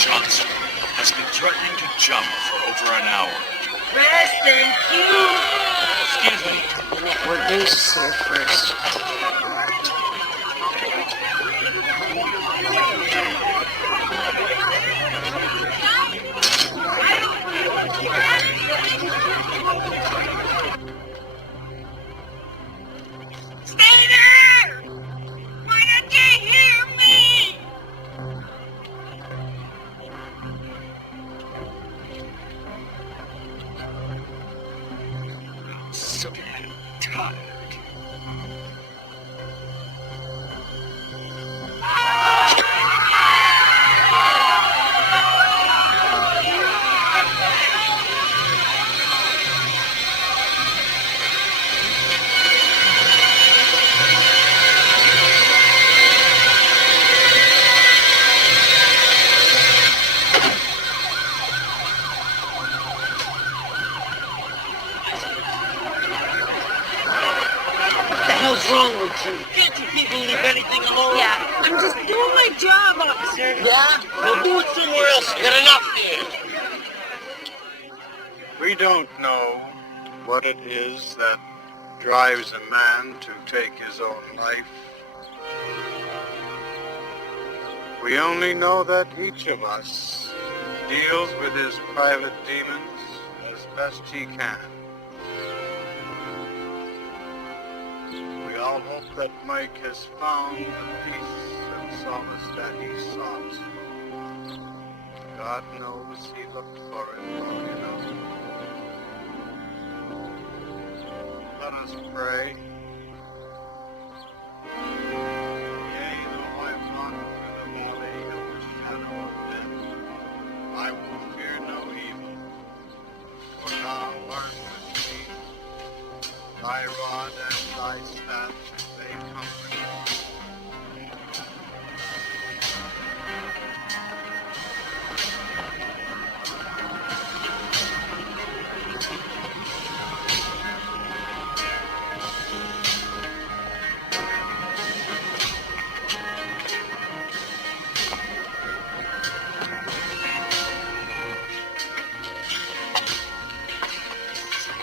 Johnson has been threatening to jump for over an hour. Preston, Excuse me. we're deuces here first. Stay there! Why don't you hear me? So damn tired. What's wrong with you? Can't you people leave anything alone? Yeah, I'm just doing my job, officer. Yeah? Well, do it somewhere else. You got enough here. We don't know what it is that drives a man to take his own life. We only know that each of us deals with his private demons as best he can. We all hope that Mike has found the peace and solace that he sought. God knows he looked for it long enough. Let us pray. Yea, though I walk through the valley of the shadow of death, I will fear no evil, for thou art with me. Thy rod and thy staff, they comfort me.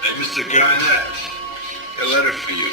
Hey, Mr. Garnett, a letter for you.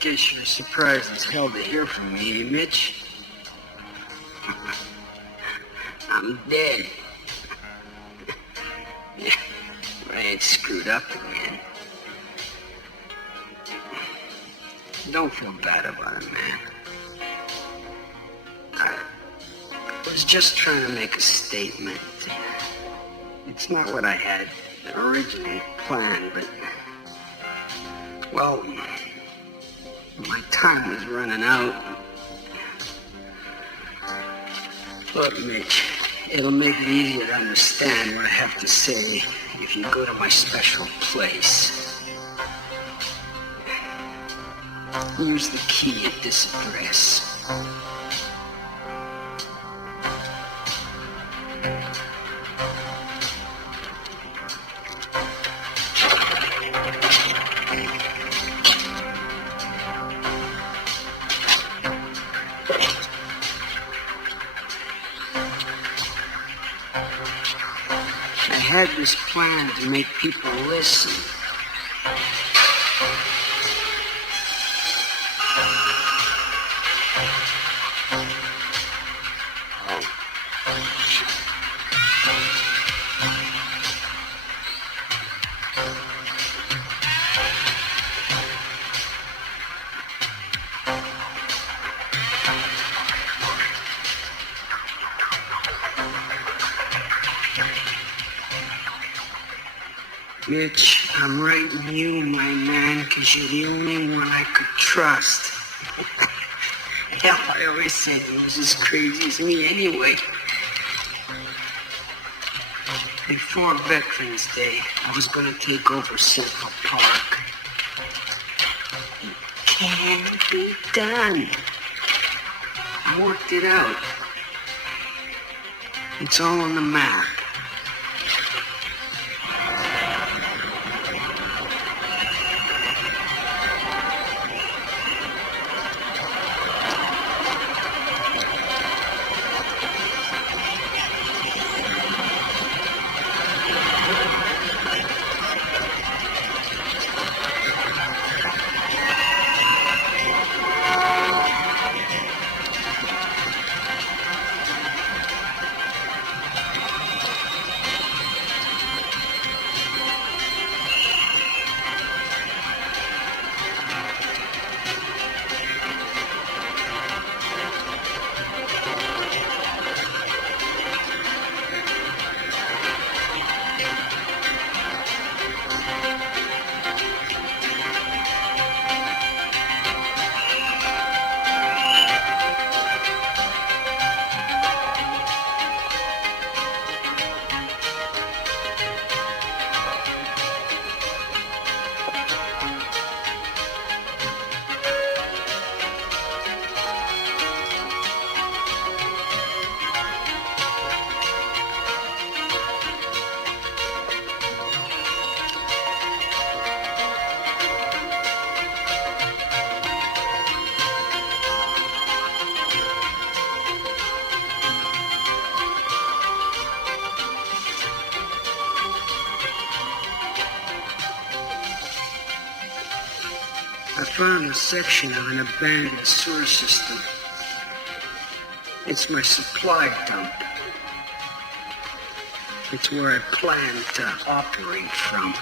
Guess you're surprised as hell to hear from me, eh, Mitch? I'm dead. I ain't screwed up again. Don't feel bad about it, man. I was just trying to make a statement. It's not what I had originally planned, but... well... my time was running out. Look, Mitch, it'll make it easier to understand what I have to say if you go to my special place. Use the key at this address. I had this plan to make people listen. Mitch, I'm writing you, my man, 'cause you're the only one I could trust. Hell, I always said he was as crazy as me anyway. Before Veterans Day, I was gonna take over Central Park. It can't be done. I worked it out. It's all on the map. I found a section of an abandoned sewer system. It's my supply dump. It's where I plan to operate from.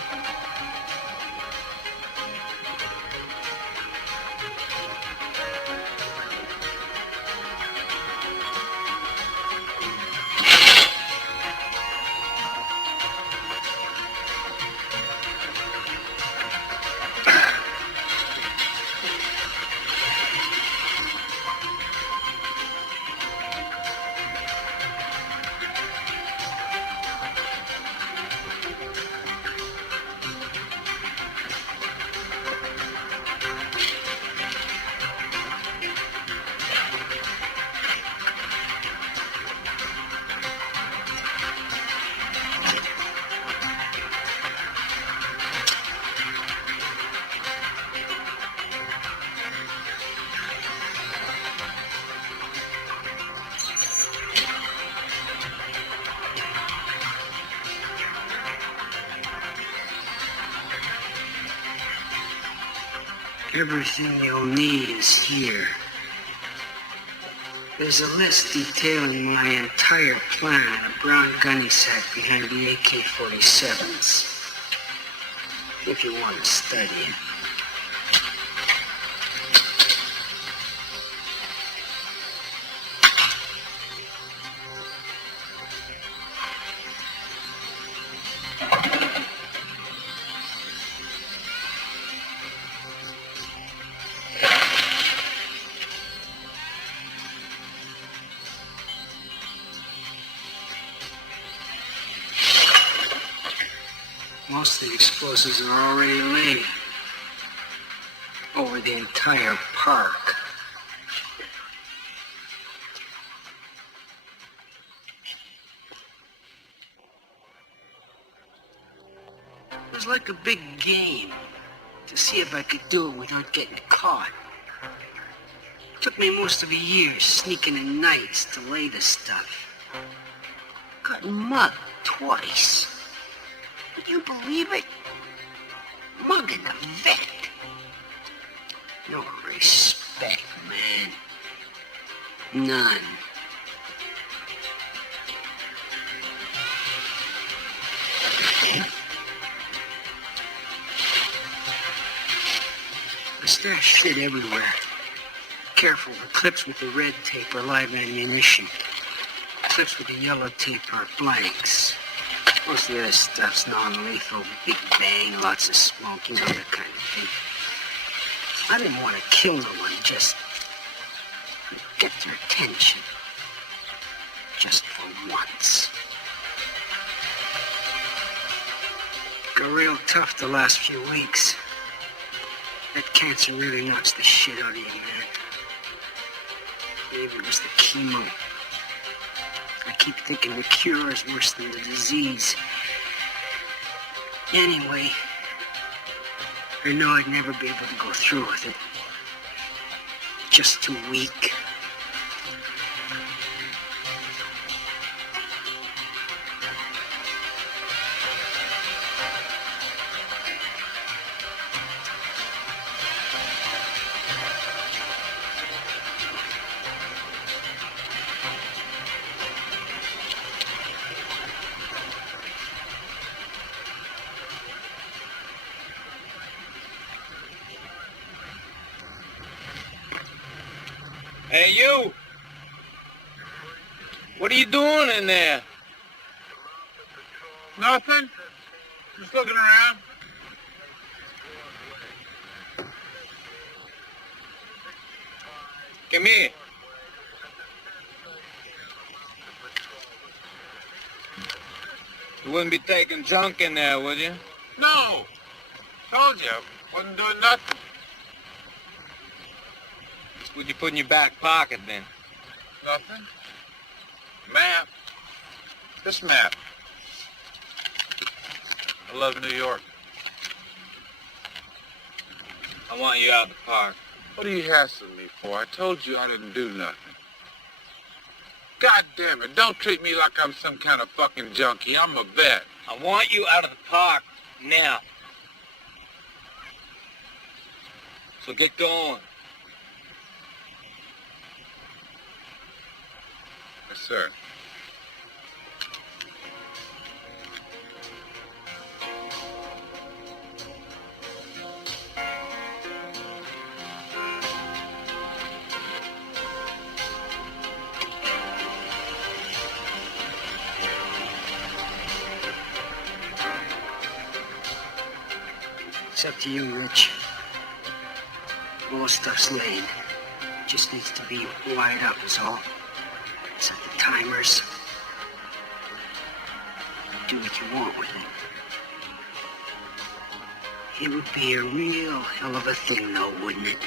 Everything you'll need is here. There's a list detailing my entire plan at a brown gunny sack behind the AK-47s. If you want to study it. Most of the explosives are already laid over the entire park. It was like a big game to see if I could do it without getting caught. It took me most of a year sneaking in nights to lay the stuff. Got mugged twice. Would you believe it? Mugging a vet. No respect, man. None. I stash shit everywhere. Careful, the clips with the red tape are live ammunition. Clips with the yellow tape are blanks. Most of the other stuff's non-lethal. Big bang, lots of smoke, you know, that kind of thing. I didn't want to kill no one, just get their attention. Just for once. Got real tough the last few weeks. That cancer really knocks the shit out of you, man. Maybe it was the chemo. I keep thinking the cure is worse than the disease. Anyway, I know I'd never be able to go through with it. Just too weak. Hey, you! What are you doing in there? Nothing. Just looking around. Come here. You wouldn't be taking junk in there, would you? No. Told you. Wasn't doing nothing. What'd you put in your back pocket, then? Nothing. Map. This map. I love New York. I want you out of the park. What are you hassling me for? I told you I didn't do nothing. God damn it, don't treat me like I'm some kind of fucking junkie. I'm a vet. I want you out of the park now. So get going. Yes, sir. It's up to you, Rich. All the stuff's laid. Just needs to be wired up, is all. Set the timers. Do what you want with it. It would be a real hell of a thing, though, wouldn't it?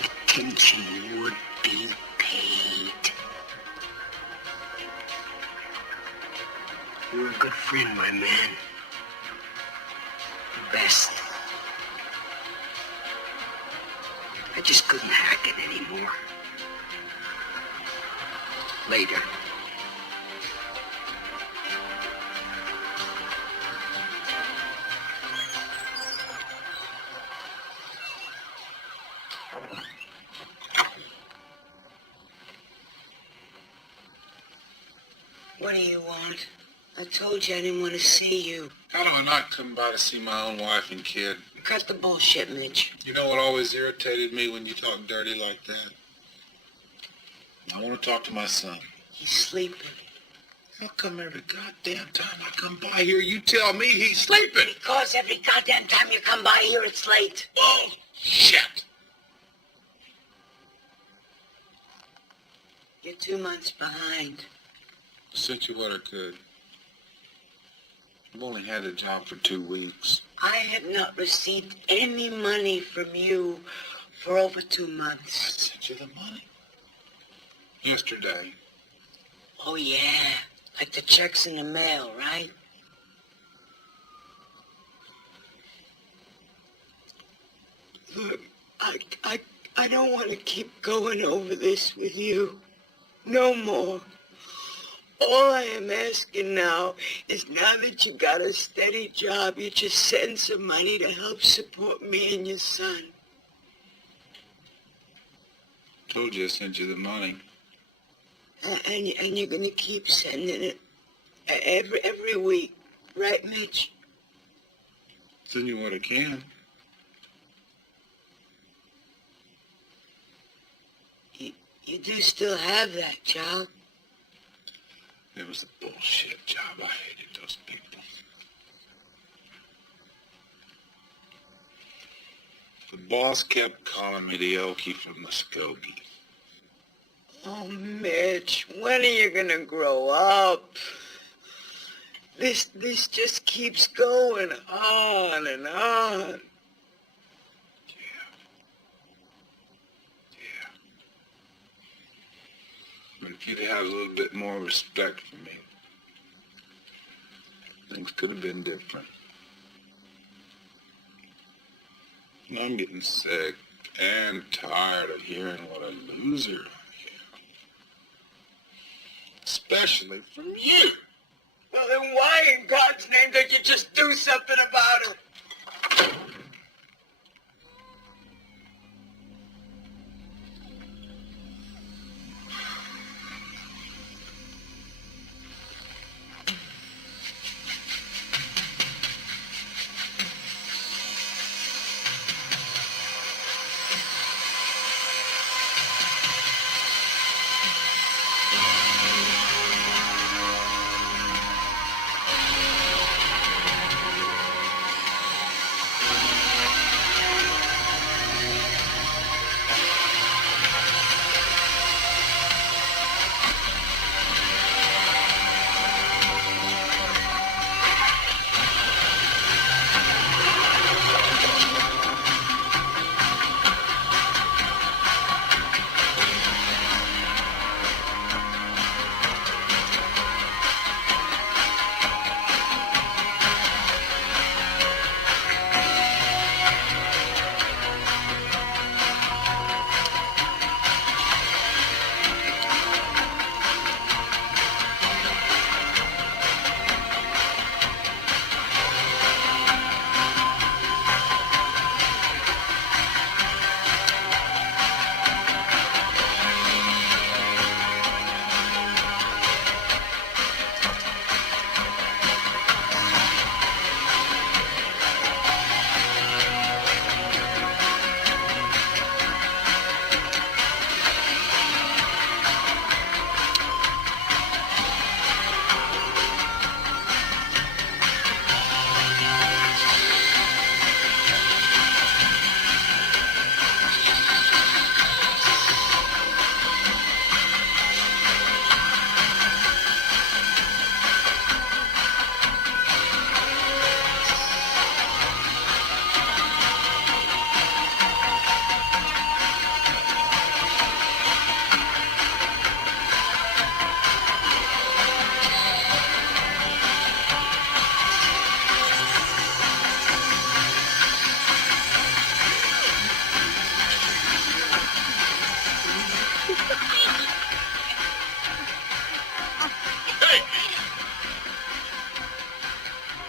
Attention would be paid. You're a good friend, my man. The best. I just couldn't hack it anymore. Later. What do you want? I told you I didn't want to see you. How do I not come by to see my own wife and kid? Cut the bullshit, Mitch. You know what always irritated me when you talk dirty like that? I want to talk to my son. He's sleeping. How come every goddamn time I come by here, you tell me he's sleeping? Because every goddamn time you come by here, it's late. Oh, shit. You're 2 months behind. Sent you what I could. I've only had a job for 2 weeks. I have not received any money from you for over 2 I months. sent you the money. Yesterday. Oh, yeah. Like the checks in the mail, right? Look, I don't want to keep going over this with you. No more. All I am asking now is now that you got a steady job, you just send some money to help support me and your son. Told you I sent you the money. And you're going to keep sending it every week, right, Mitch? Send you what I can. You do still have that job? It was a bullshit job. I hated those people. The boss kept calling me the Okie from Muskogee. Oh, Mitch, when are you gonna grow up? This just keeps going on and on. Yeah. But if you'd had a little bit more respect for me, things could have been different. And I'm getting sick and tired of hearing what a loser I am. Especially from you. Well, then why in God's name don't you just do something about her?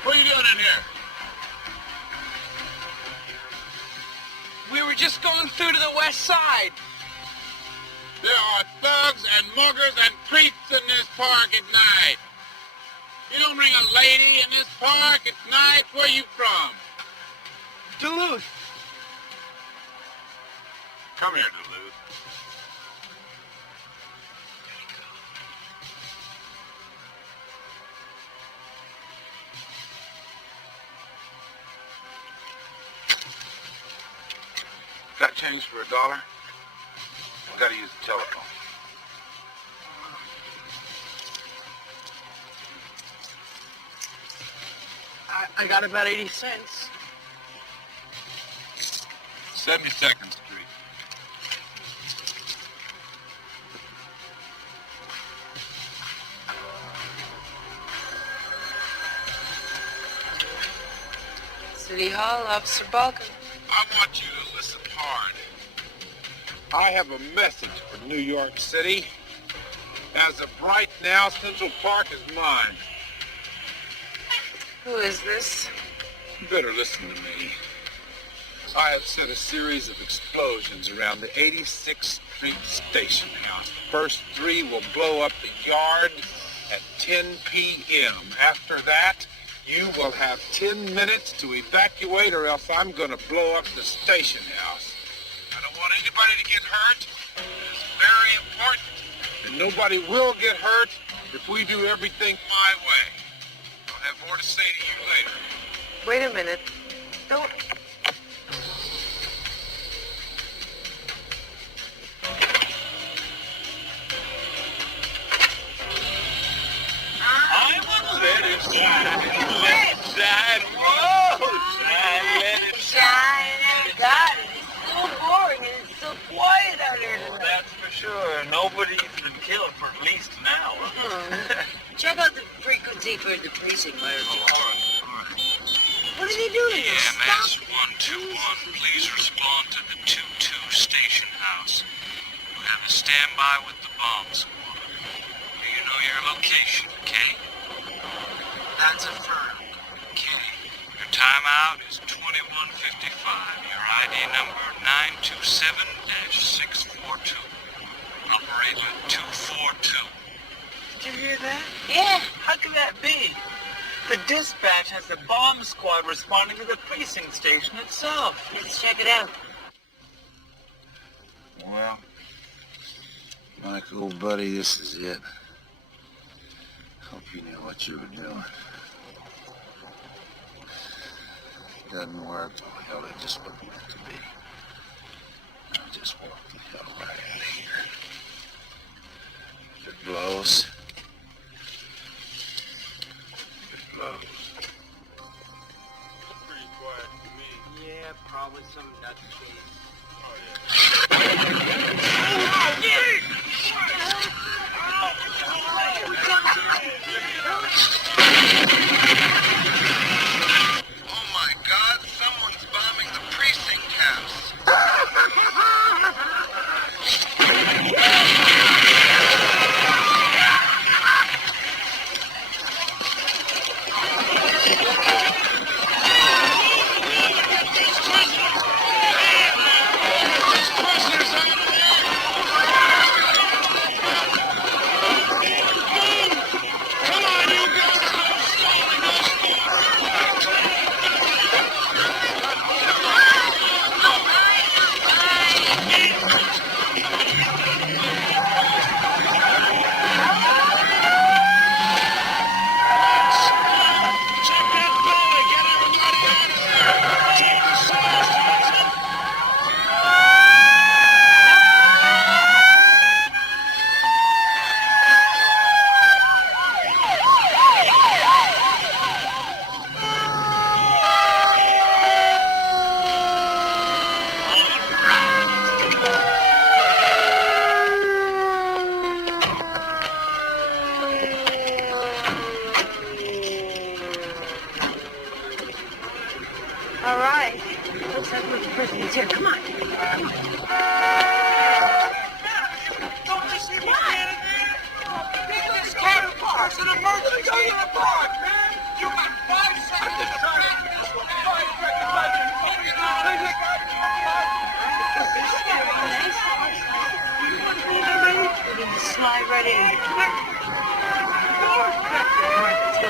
What are you doing in here? We were just going through to the west side. There are thugs and muggers and creeps in this park at night. You don't bring a lady in this park at night. Where you from? Duluth. Come here, Duluth. Got change for $1? I gotta use the telephone. I got about 80 cents. 72nd Street. City Hall, Officer Balkan. I want you to listen hard. I have a message for New York City. As of right now, Central Park is mine. Who is this? You better listen to me. I have set a series of explosions around the 86th Street station house. The first 3 will blow up the yard at 10 p.m. After that, you will have 10 minutes to evacuate or else I'm going to blow up the station house. I don't want anybody to get hurt. It's very important. And nobody will get hurt If we do everything my way, I'll have more to say to you later. Wait a minute. Don't... I will let it shine. Let it shine. Whoa, shine. Let it Shine, God, it's so boring and it's so quiet out here tonight. That's for sure. Nobody's been killed for at least an hour. Check out the frequency for the precinct fire. What are they doing? EMS 121, please respond to the 22 station house. You have a standby with the bomb squad. Do you know your location, K? That's affirmed. K. Your timeout is 21:55. Your ID number 927-642. Operate with 242. Did you hear that? Yeah. How can that be? The dispatch has the bomb squad responding to the precinct station itself. Let's check it out. Well, Mike, old buddy, this is it. Hope you knew what you were doing. Doesn't work. Oh, hell, it just wasn't meant to be. Now just walk the hell right out of here. If it blows, it blows. Pretty quiet to me. Yeah, probably some nut case. Oh my God, someone's bombing the precinct house. All right. Looks like we're prisoners here. Come on. Don't you see me standing there? This car park's an emergency in the park, man! You got 5 seconds to track this one. We're gonna slide right in. All right, let's go.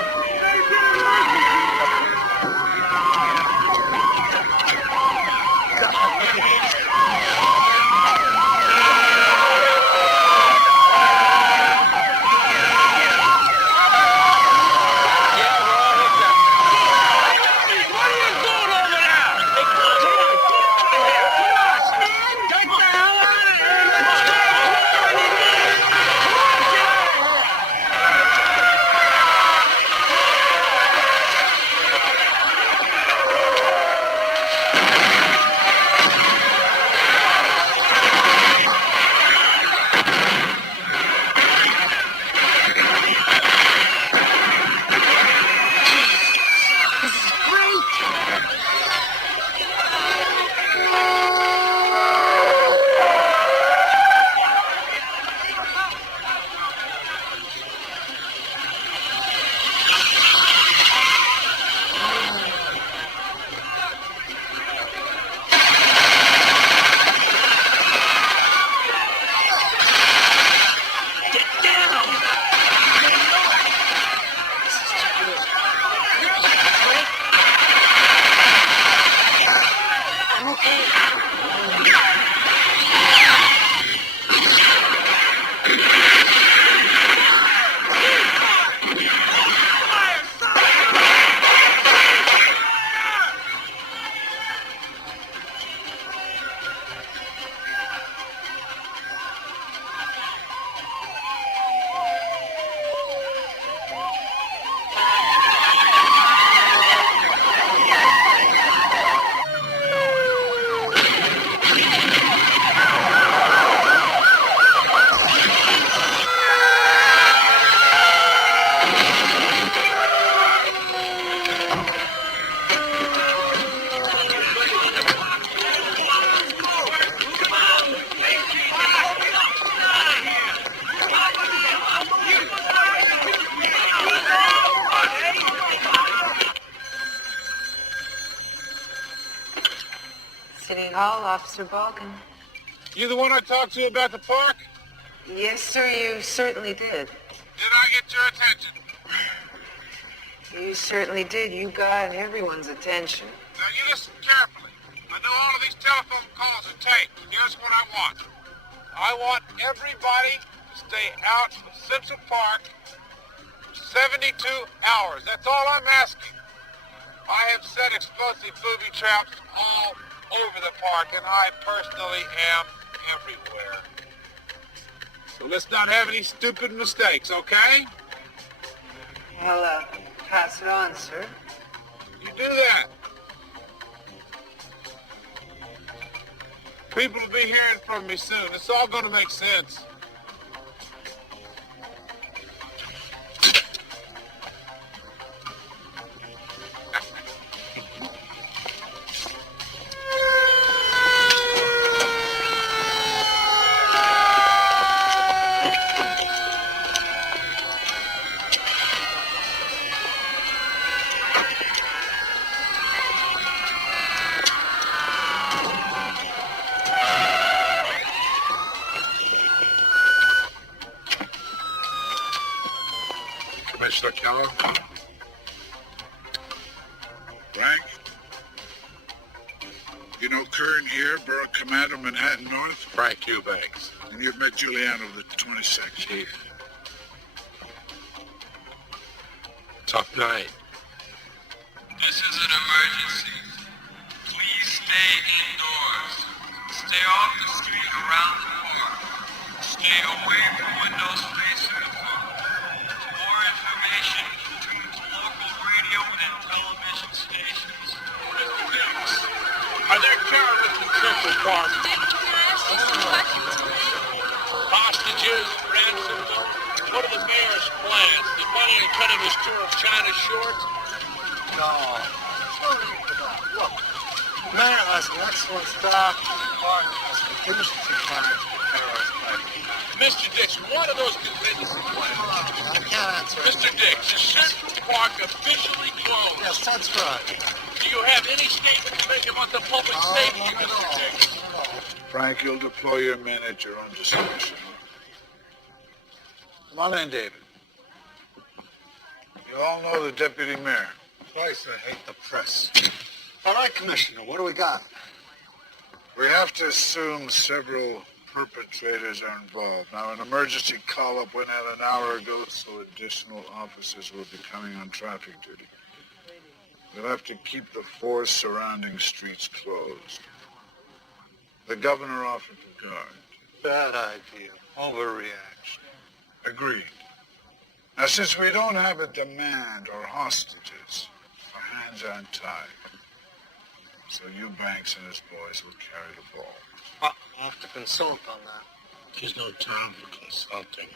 call, Officer Balkan. You the one I talked to about the park? Yes, sir, you certainly did. Did I get your attention? You certainly did. You got everyone's attention. Now you listen carefully. I know all of these telephone calls are taped. Here's what I want. I want everybody to stay out of Central Park 72 hours. That's all I'm asking. I have set explosive booby traps all over the park, and I personally am everywhere. So let's not have any stupid mistakes, okay? I'll pass it on, sir. You do that. People will be hearing from me soon. It's all going to make sense. Commissioner Keller? Frank? You know Kern here, Borough Commander, Manhattan North? Frank Eubanks. And you've met Giuliano of the 22nd. Chief. Tough night. This is an emergency. Please stay indoors. Stay off the street around the park. Stay away from windows facing the park. For more information, tune to local radio and television stations. Are there terrorists in Central Park? Hostages, ransomed? What are the mayor's plans? Is money in cutting his tour of China short? No. Look, Mayor has an excellent staff. Park has contingency plans for terrorist type. Mr. Dix, one of those contingency plans. I can't answer. Mr. Dix, is Central Park officially closed? Yes, that's right. Do you have any statement to make about the public safety, Not at Mr. all. Dix? Not at all. Frank, you'll deploy your men at your own discretion. Come on in, David. You all know the deputy mayor. Twice I hate the press. All right, Commissioner, what do we got? We have to assume several perpetrators are involved. Now, an emergency call-up went out an hour ago, so additional officers will be coming on traffic duty. We'll have to keep the 4 surrounding streets closed. The governor offered to guard. Bad idea. Overreaction. Agreed. Now, since we don't have a demand or hostages, our hands aren't tied. So Eubanks and his boys will carry the ball. I'll have to consult on that. There's no time for consulting.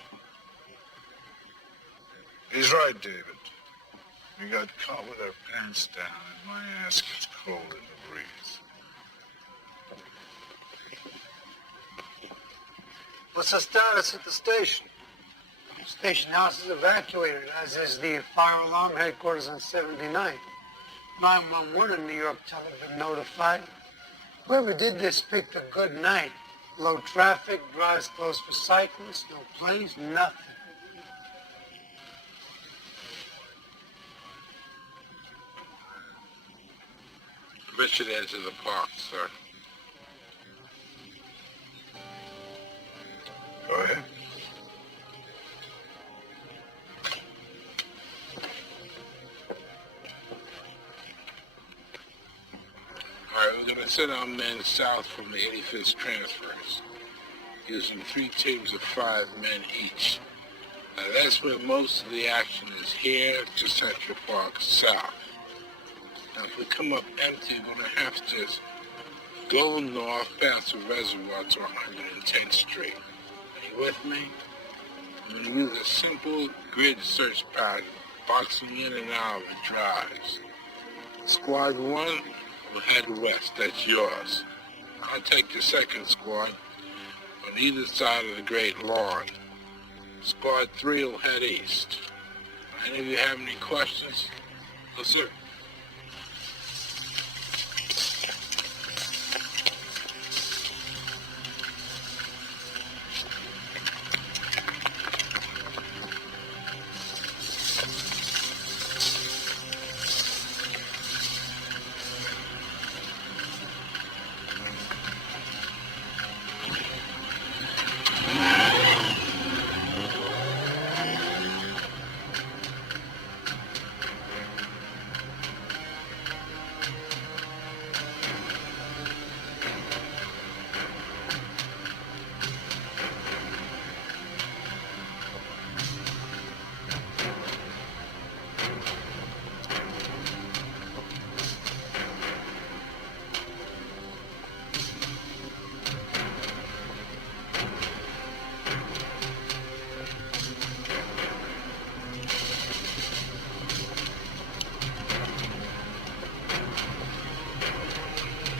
He's right, David. We got caught with our pants down, and my ass gets cold in the breeze. What's the status at the station? Station house is evacuated, as is the fire alarm headquarters on 79. 911 in New York Town have been notified. Whoever did this picked a good night. Low traffic, drives closed for cyclists, no plays, nothing. Richard edge of the park, sir. Go ahead. All right, we're going to send our men south from the 85th transfers, using 3 teams of 5 men each. Now, that's where most of the action is, here to Central Park south. Now, if we come up empty, we're going to have to go north past the reservoir to 110th Street. Are you with me? I'm going to use a simple grid search pattern, boxing in and out of the drives. Squad 1 will head west. That's yours. I'll take the second squad on either side of the Great Lawn. Squad 3 will head east. Any of you have any questions? Yes, sir.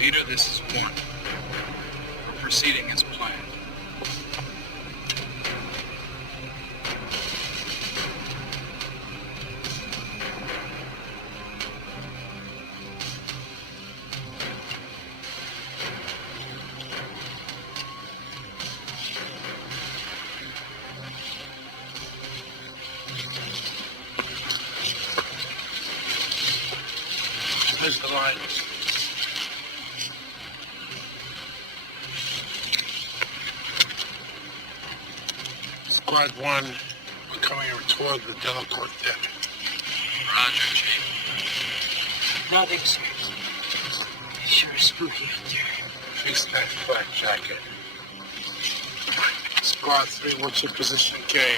Peter, this is one. We're proceeding as planned. Where's the line? Squad 1, we're coming toward the Delacorte deck. Roger, Chief. Nothing, sir. It's sure spooky up there. Fix that flak jacket. Squad 3, what's your position, K?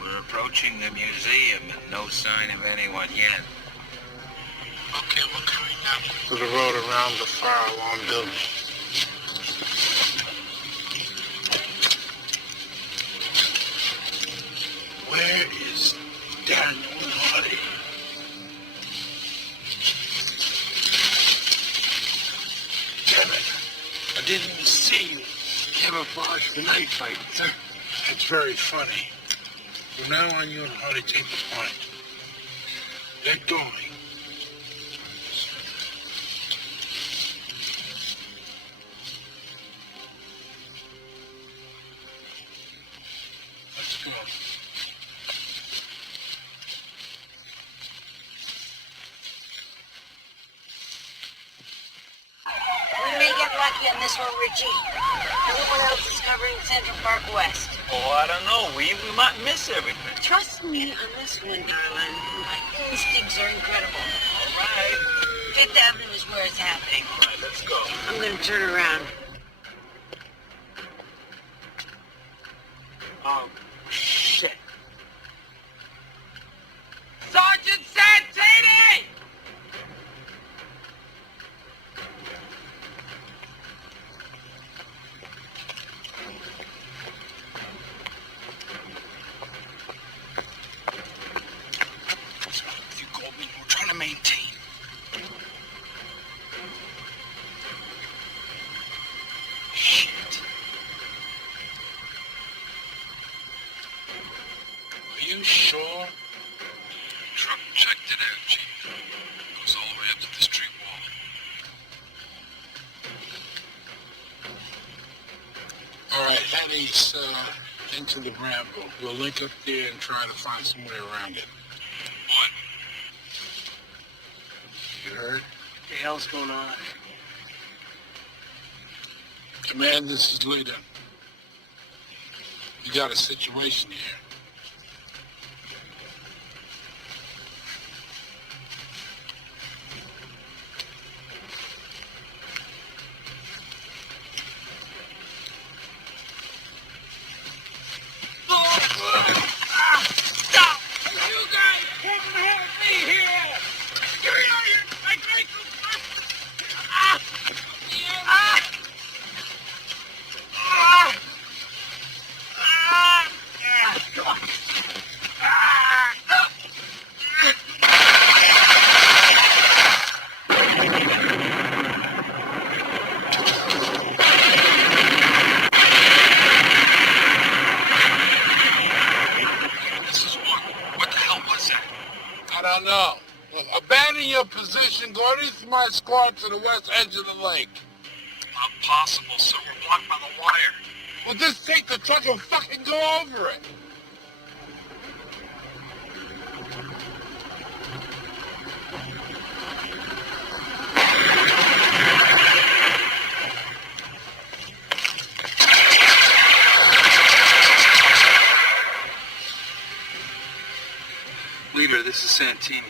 We're approaching the museum, but no sign of anyone yet. Okay, we're coming down to the road around the fire alarm building. Where is Daniel and Hardy? Damn it. I didn't even see you. Camouflage for night fight, sir. That's very funny. From now on, you and Hardy take the point. Get going. Let's go. We may get lucky on this one, Richie. Anyone else is covering Central Park West? Oh, I don't know. We might miss everything. Trust me on this one, darling. My instincts are incredible. All right. Fifth Avenue is where it's happening. All right, let's go. I'm gonna turn around. Oh, shit. Sergeant Santini! You Goldman, we're trying to maintain. Shit. Are you sure? Truck checked it out, Chief. Goes all the way up to the street wall. All right, head east into the Bramble. We'll link up there and try to find some way around it. What? You heard? What the hell's going on? Command, this is Leader. You got a situation here. This is one. What the hell was that? I don't know. Look, abandon your position. Go into my squad to the west edge of the lake. Not possible, sir. We're blocked by the wire. Well, just take the truck and fucking go over it. Leader, this is Santini.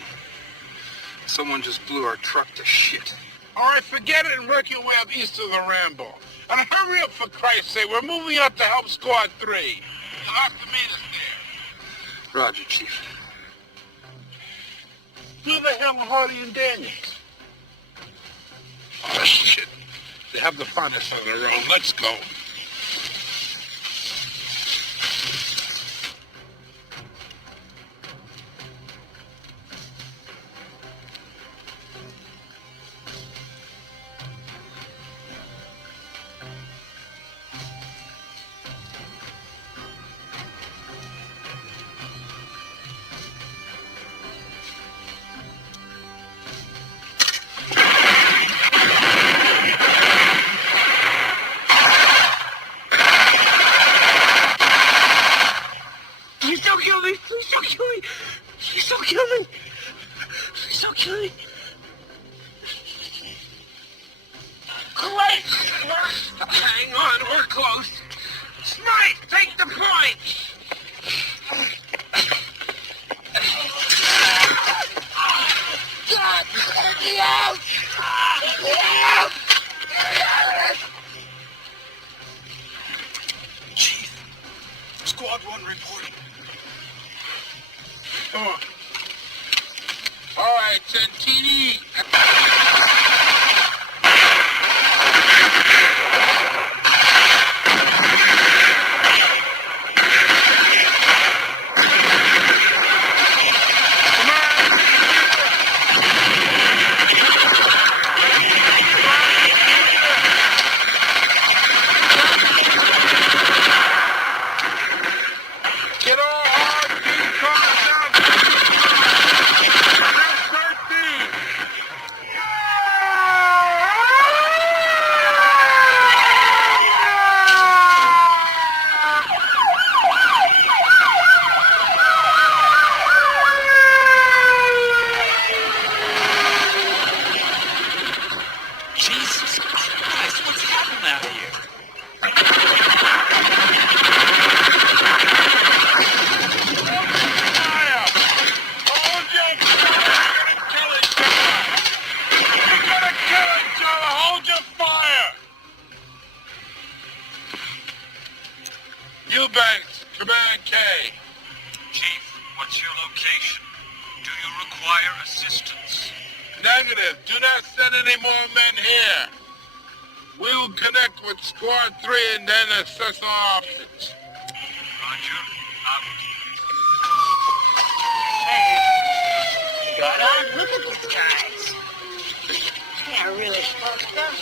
Someone just blew our truck to shit. All right, forget it and work your way up east of the Rambo. And hurry up, for Christ's sake. We're moving up to help Squad 3. You'll have to meet us there. Roger, Chief. Who the hell are Hardy and Daniels? Oh, shit. They have to find us on the road. Let's go. Please don't kill me. Please don't kill me. Please don't kill me. Please don't kill me. Great! Hang on, we're close. Smite, take the point. God, let me out! Let me out! Chief, Squad 1 reporting. Come on. All right, Santini. Get all RP cars out. Jesus Christ, what's happening out here? Fire! Hold your fire! You're gonna kill each other! Hold your fire! Eubanks, Command K. Chief, what's your location? Do you require assistance? Negative. Do not send any more men here. We'll connect with Squad 3 and then assess our options. Roger. Out. God, look at these guys. They are really fucked up.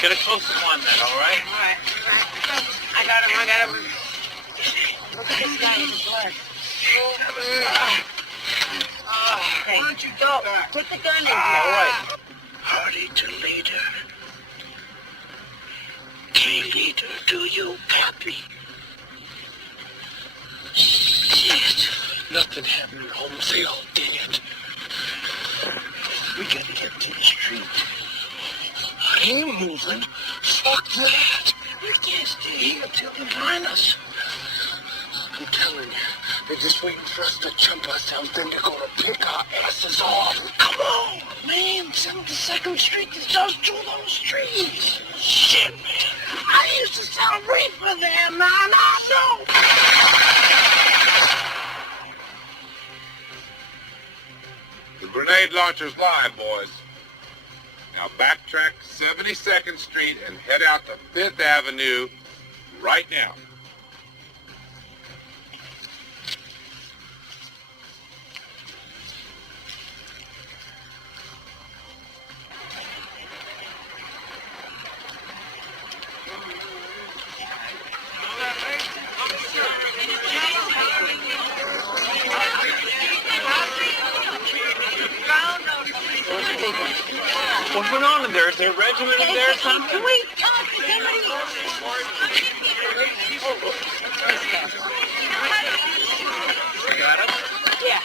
Get a closer one then, all right? All right. I got him. Look at this guy in the blood. Why don't you go? Put the gun in here. All right. Howdy to leader. K-leader, do you copy? Shit. Nothing happened at home sale, did it? We gotta get to the street. I ain't moving. Fuck that. We can't stay here till they find us. I'm telling you, they're just waiting for us to jump us out, then they're gonna pick our asses off. Come on, man. 72nd Street is just through those streets. Shit, man. I used to sell reefer there, man. I know. The grenade launcher's live, boys. Now backtrack 72nd Street and head out to 5th Avenue right now. What went on in there? Is there a regiment in there or something? Can we talk to somebody? Got him? Yeah.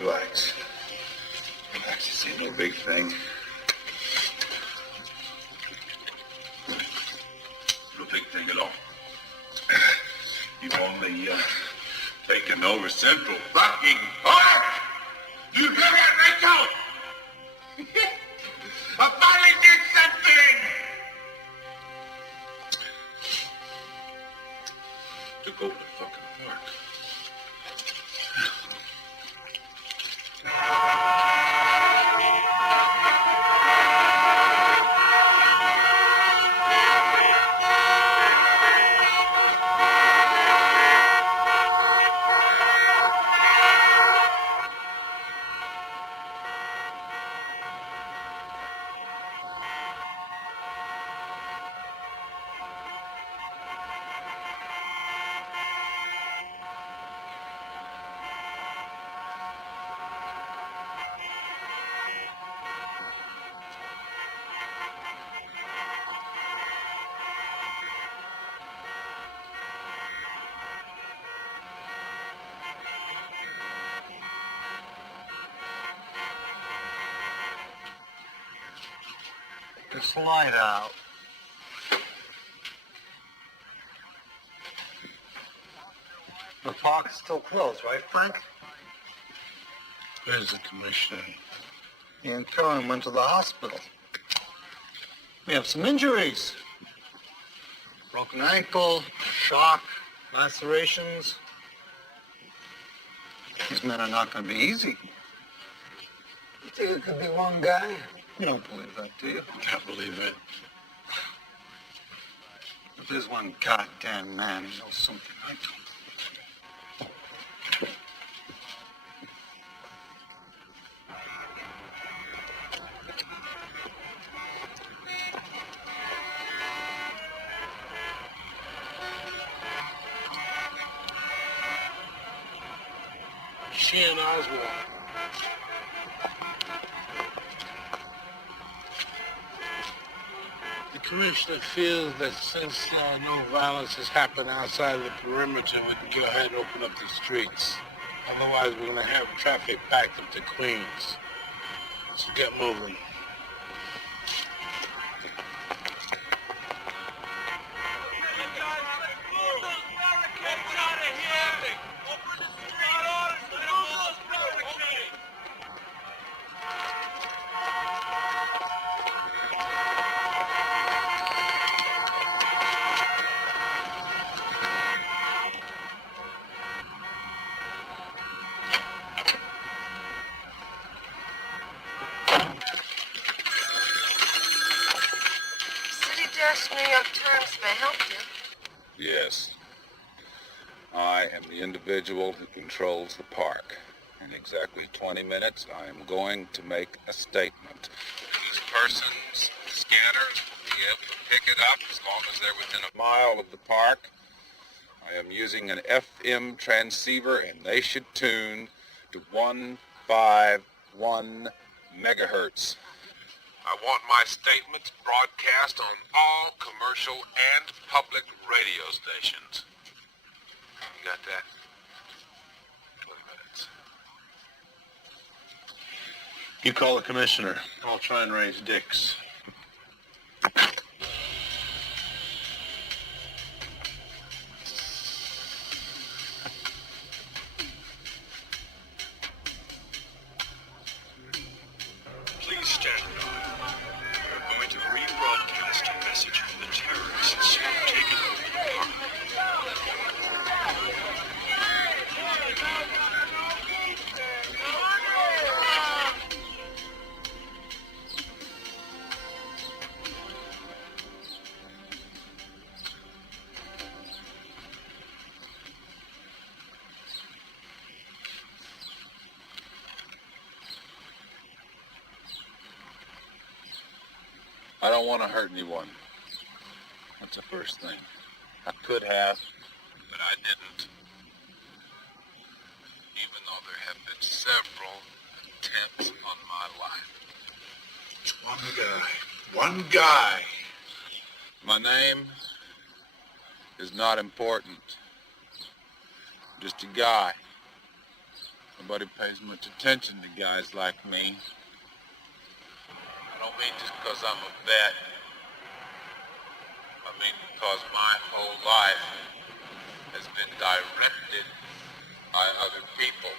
Relax. Relax, this ain't no big thing. No big thing at all. You've only taken over Central fucking Park! You hear that, Rachel? I finally did something! Took over the fucking park. This light out. The park's still closed, right, Frank? Where's the commissioner? He and Karen went to the hospital. We have some injuries. Broken ankle, shock, lacerations. These men are not going to be easy. You think it could be one guy? You don't believe that, do you? Can't believe it. If there's one goddamn man who knows something I don't. She and Oswald. The commissioner feels that since no violence has happened outside of the perimeter, we can go ahead and open up the streets. Otherwise, we're going to have traffic backed up to Queens. So get moving. New York Times may help you. Yes. I am the individual who controls the park. In exactly 20 minutes, I am going to make a statement. These persons, scanners, will be able to pick it up as long as they're within a mile of the park. I am using an FM transceiver, and they should tune to 151 megahertz. I want my statements broadcast on all commercial and public radio stations. You got that? 20 minutes. You call the commissioner. I'll try and raise Dix. Please stand by. We're going to rebroadcast a message from the terrorists who have taken over the park. I don't want to hurt anyone. That's the first thing. I could have, but I didn't. Even though there have been several attempts on my life. It's one guy. One guy. My name is not important. Just a guy Nobody pays much attention to guys like me. I don't mean just because I'm a vet. I mean because my whole life has been directed by other people.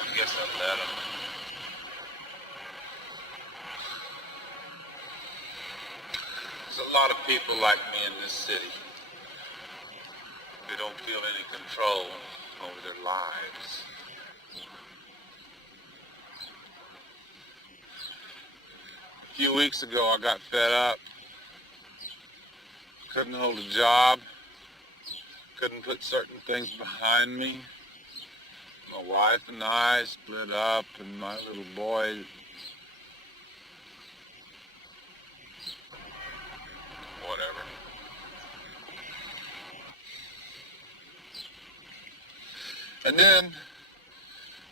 I guess I let them. There's a lot of people like me in this city. They don't feel any control over their lives. A few weeks ago, I got fed up. Couldn't hold a job. Couldn't put certain things behind me. My wife and I split up, and my little boy... Whatever. And then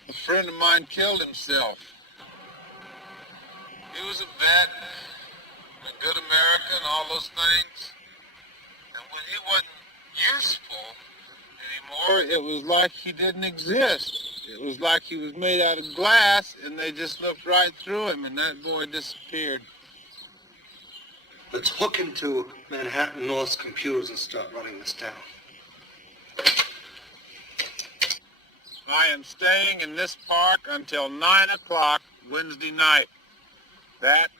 a friend of mine killed himself. He was a vet, a good American, all those things. And when he wasn't useful anymore, it was like he didn't exist. It was like he was made out of glass, and they just looked right through him, and that boy disappeared. Let's hook into Manhattan North's computers and start running this down. I am staying in this park until 9 o'clock Wednesday night. That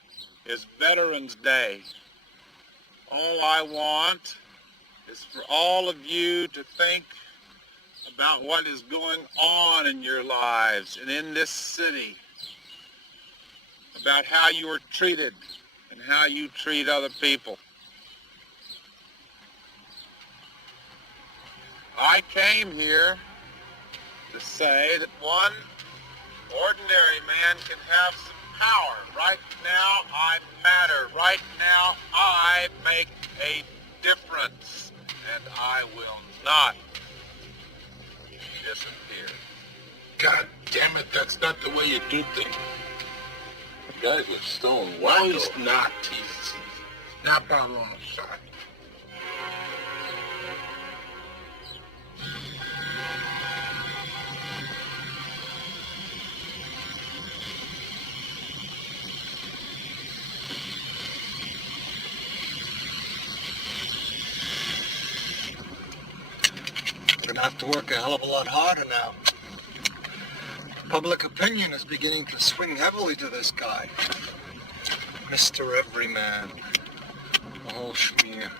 is Veterans Day. All I want is for all of you to think about what is going on in your lives and in this city, about how you are treated and how you treat other people. I came here to say that one ordinary man can have some power. Right now, I matter. Right now, I make a difference. And I will not disappear. God damn it, that's not the way you do things. The guys with stone No, wacko. he's not. He's not Pablo on the side. We're gonna have to work a hell of a lot harder now. Public opinion is beginning to swing heavily to this guy. Mr. Everyman. The whole schmear.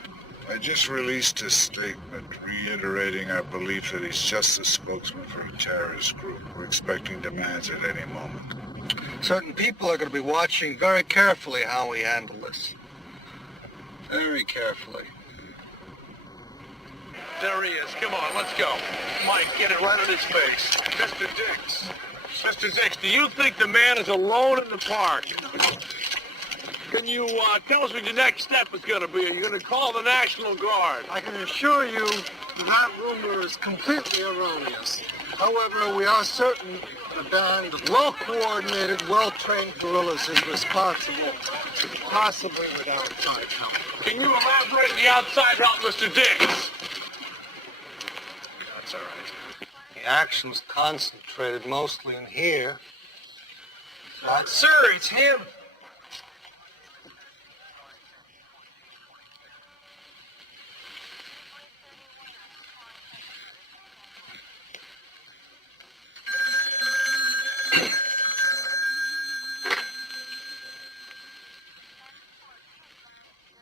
I just released a statement reiterating our belief that he's just a spokesman for a terrorist group. We're expecting demands at any moment. Certain people are going to be watching very carefully how we handle this. Very carefully. There he is. Come on, let's go. Mike, get it right on his face. Mr. Dix. Mr. Dix, do you think the man is alone in the park? Can you tell us what your next step is going to be? Are you going to call the National Guard? I can assure you that rumor is completely erroneous. However, we are certain the band of well-coordinated, well-trained guerrillas is responsible, possibly with outside help. Can you elaborate the outside help, Mr. Dix? That's all right. The action's concentrated mostly in here. Sir, it's him.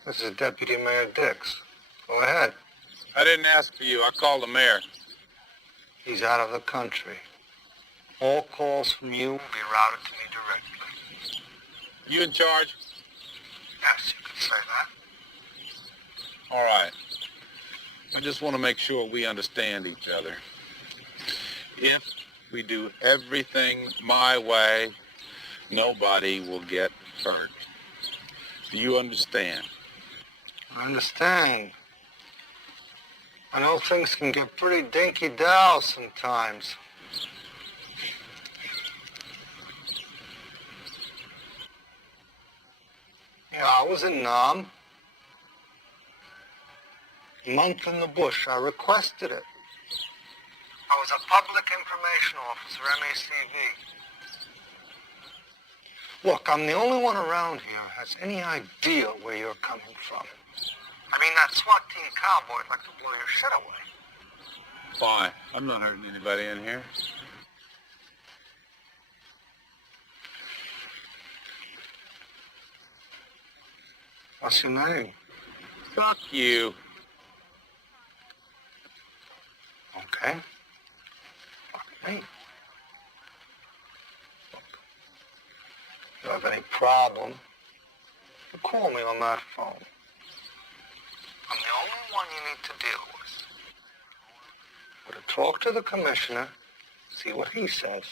This is Deputy Mayor Dix. Go ahead. I didn't ask for you. I called the mayor. He's out of the country. All calls from you will be routed to me directly. You in charge? Yes, you could say that. All right. I just want to make sure we understand each other. If we do everything my way, nobody will get hurt. Do you understand? I understand. I know things can get pretty dinky-dow sometimes. Yeah, I was in Nam. A month in the bush. I requested it. I was a public information officer, MECV. Look, I'm the only one around here who has any idea where you're coming from. I mean, that SWAT team cowboy'd like to blow your shit away. Why? I'm not hurting anybody in here. What's your name? Fuck you. Okay. Fuck me. Look, if you have any problem, you call me on that phone. I'm the only one you need to deal with. We're to talk to the commissioner, see what he says.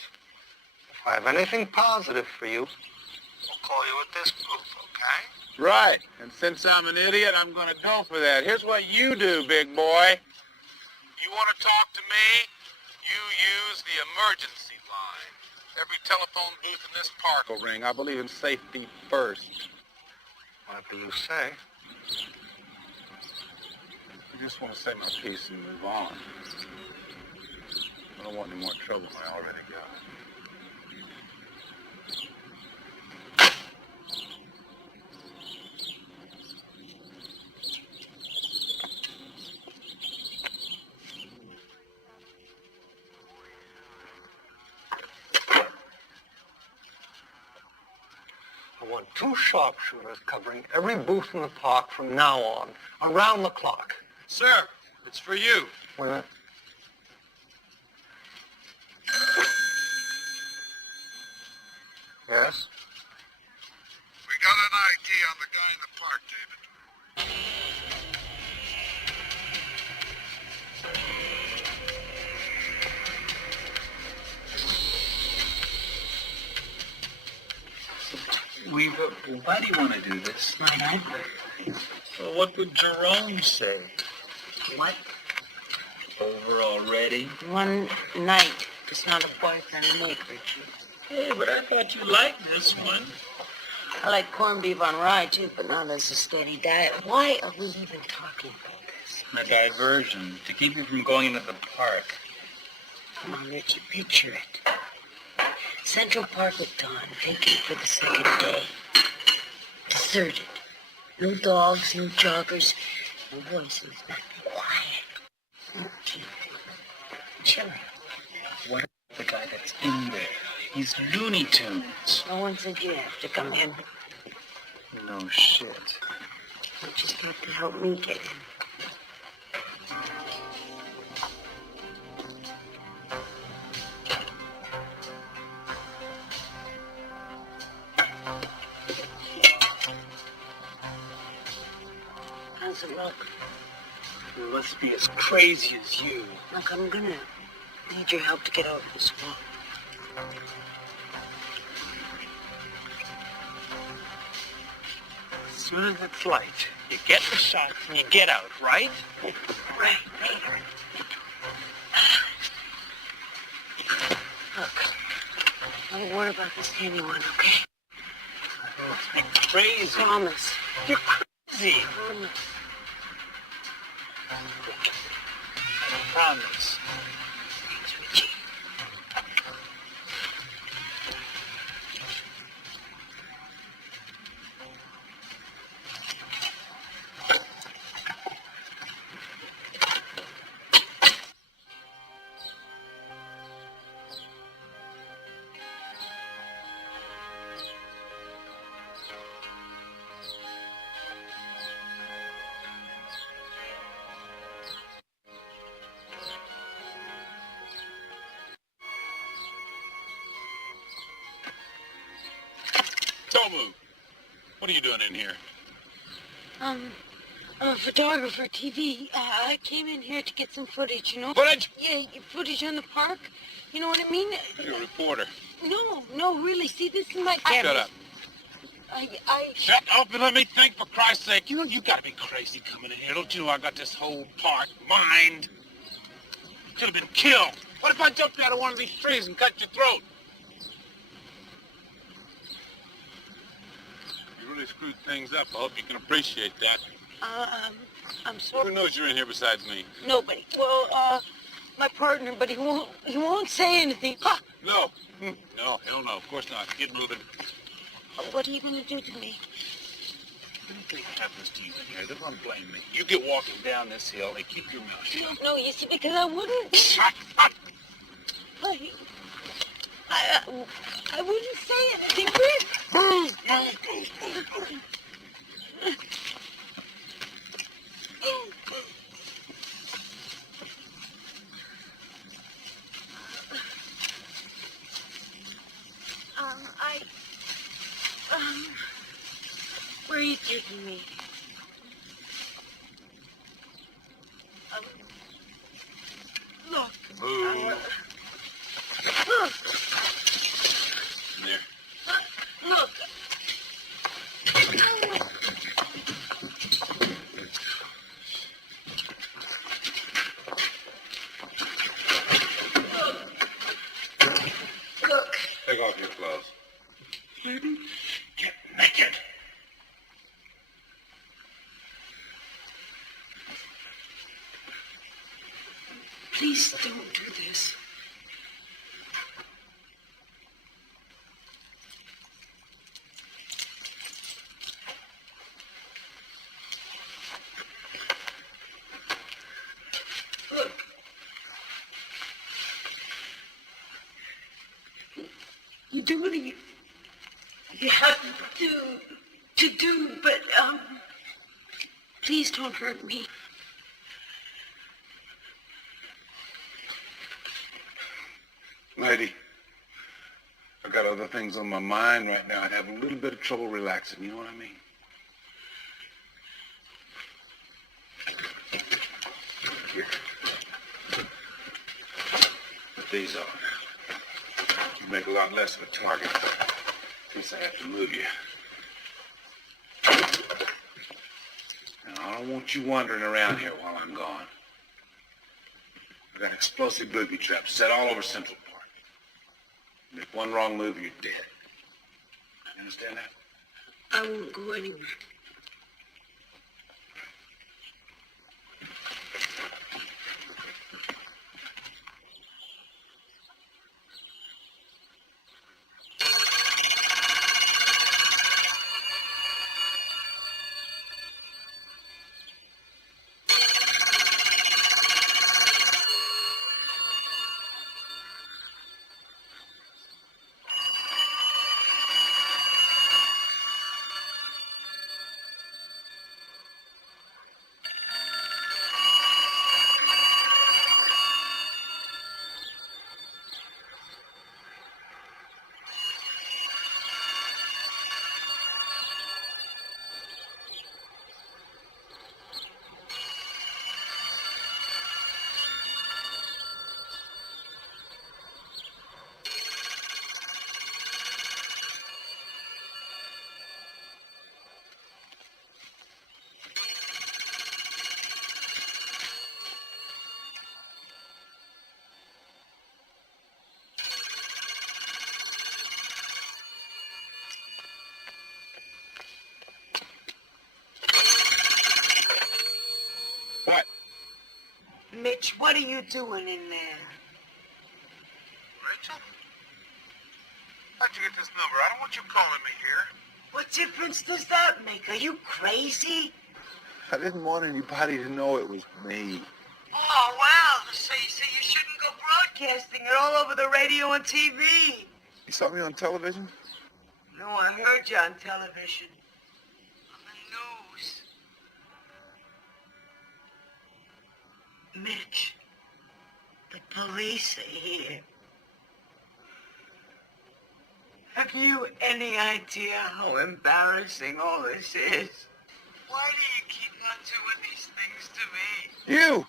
If I have anything positive for you, I'll call you at this booth, okay? Right. And since I'm an idiot, I'm going to go for that. Here's what you do, big boy. You want to talk to me? You use the emergency line. Every telephone booth in this park will ring. I believe in safety first. Whatever you say. I just want to say my piece and move on. I don't want any more trouble than I already got. I want 2 sharpshooters covering every booth in the park from now on, around the clock. Sir, it's for you. Wait a minute. Yes? We got an ID on the guy in the park, David. Why do you want to do this? Well, what would Jerome say? What? Over already? One night. It's not a boyfriend mate, Richie. Hey, but I thought you liked this one. I like corned beef on rye, too, but not as a steady diet. Why are we even talking about this? A diversion to keep you from going into the park. Come on, Richie, picture it. Central Park at dawn, vacant for the second day. Deserted. No dogs, no joggers, no voices, nothing. Quiet. Chill out. What about the guy that's in there? He's Looney Tunes. No one said you have to come in. No shit. You just have to help me get in. How's it look? It must be as crazy as you. Look, I'm gonna need your help to get over this wall. As soon as it's light, you get the shot and you get out, right? Right, later. Look, don't worry about this to anyone, okay? Crazy. Promise. You're crazy. Promise. I promise. Thanks, Richie. Tomu, what are you doing in here? I'm a photographer, TV. I came in here to get some footage, you know? Footage? Yeah, footage on the park. You know what I mean? You're a reporter. No, really. See, this is my camera. Shut up. Shut up and let me think, for Christ's sake. You know, you gotta be crazy coming in here. Don't you know I got this whole park mined? Could have been killed. What if I jumped out of one of these trees and cut your throat? You really screwed things up. I hope you can appreciate that. I'm sorry. Who knows you're in here besides me? Nobody. Well, my partner, but he won't say anything. Ha! No. No, hell no. Of course not. Get moving. What are you going to do to me? Anything happens to you in here, they're going to blame me. You get walking down this hill and keep your mouth shut. No, you see, because I wouldn't. Shut up! I wouldn't say anything, Rick. Move! Where are you taking me? Look. Move. Look. There. Look. Look. Take off your clothes. Pardon? Get naked. Please don't do this. Look. You do what you have to do, but please don't hurt me. Lady, I've got other things on my mind right now. I'd have a little bit of trouble relaxing, you know what I mean? Here. Put these on. You make a lot less of a target. Since I have to move you. Now, I don't want you wandering around here while I'm gone. I've got explosive booby traps set all over Central Park. Make one wrong move, you're dead. You understand that? I won't go anywhere. What? Mitch, what are you doing in there? Rachel? How'd you get this number? I don't want you calling me here. What difference does that make? Are you crazy? I didn't want anybody to know it was me. Oh, well, so you shouldn't go broadcasting it all over the radio and TV. You saw me on television? No, I heard you on television. On the news. Mitch, the police are here. Have you any idea how embarrassing all this is? Why do you keep on doing these things to me? You!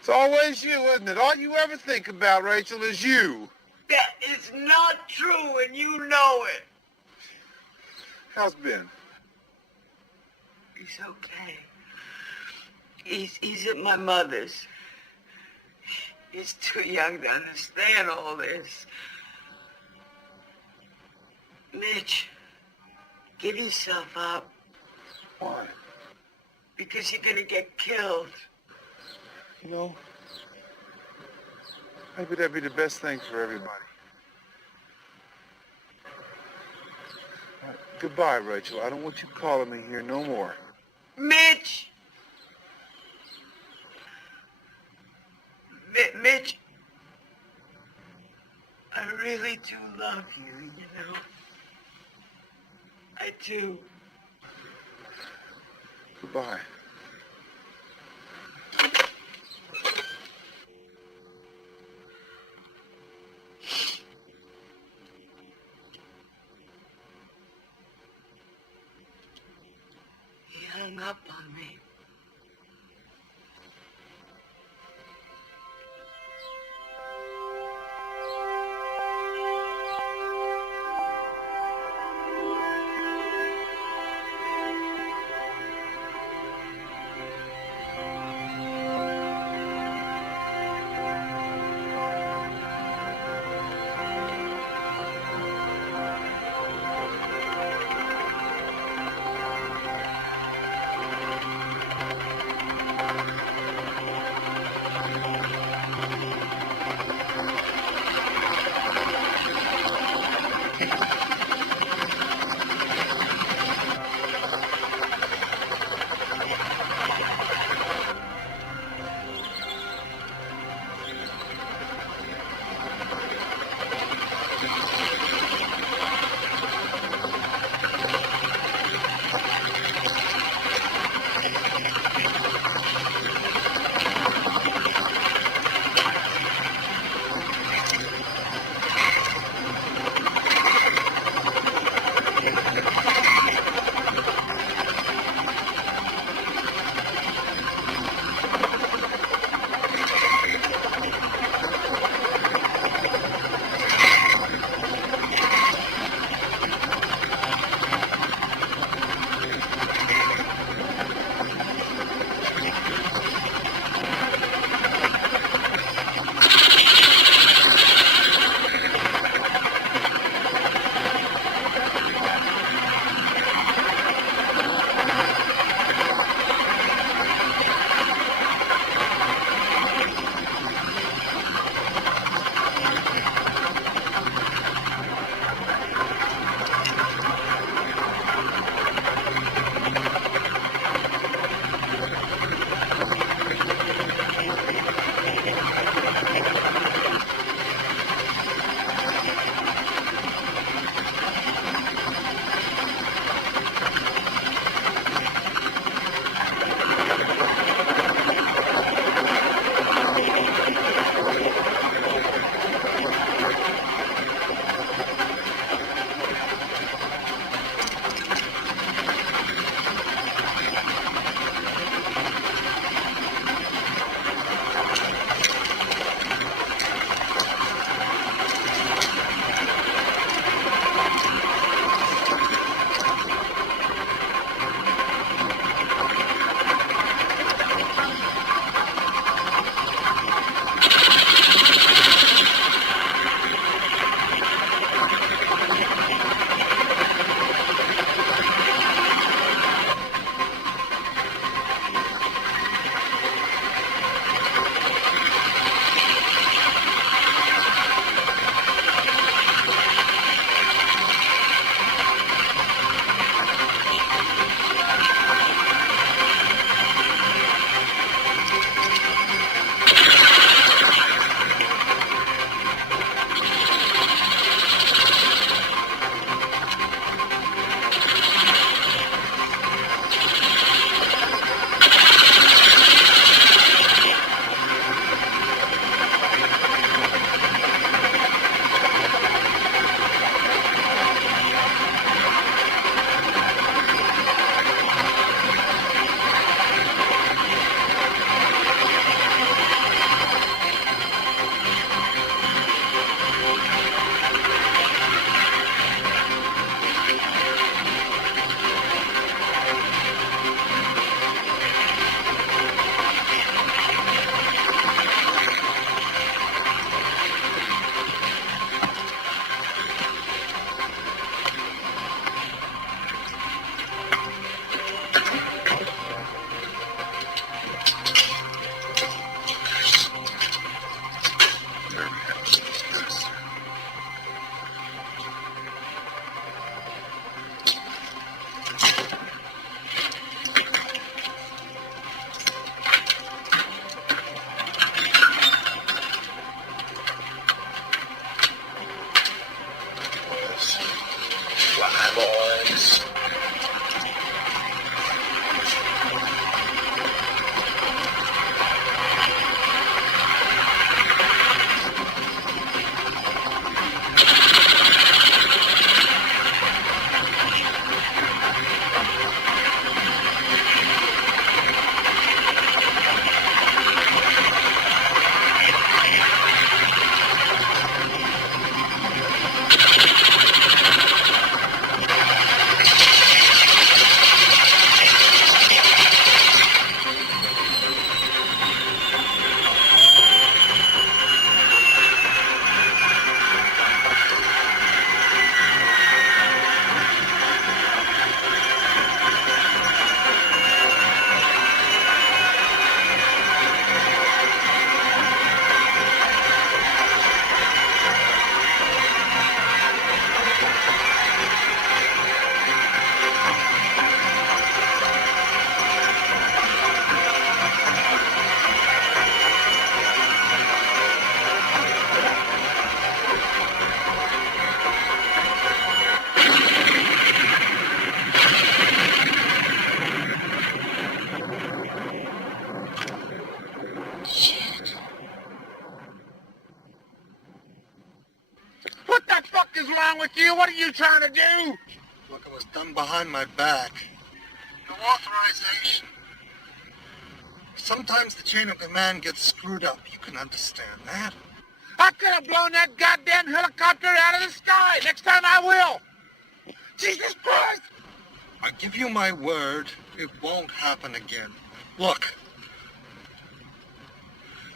It's always you, isn't it? All you ever think about, Rachel, is you. That is not true, and you know it. How's Ben? He's okay. He's at my mother's. He's too young to understand all this. Mitch, give yourself up. Why? Because you're gonna get killed. You know, Maybe that'd be the best thing for everybody. Goodbye, Rachel. I don't want you calling me here no more. Mitch! Mitch, I really do love you, you know. I do. Goodbye. He hung up on me. wrong with you? What are you trying to do? Look, it was done behind my back. No authorization. Sometimes the chain of command gets screwed up. You can understand that. I could have blown that goddamn helicopter out of the sky. Next time I will. Jesus Christ! I give you my word, it won't happen again. Look,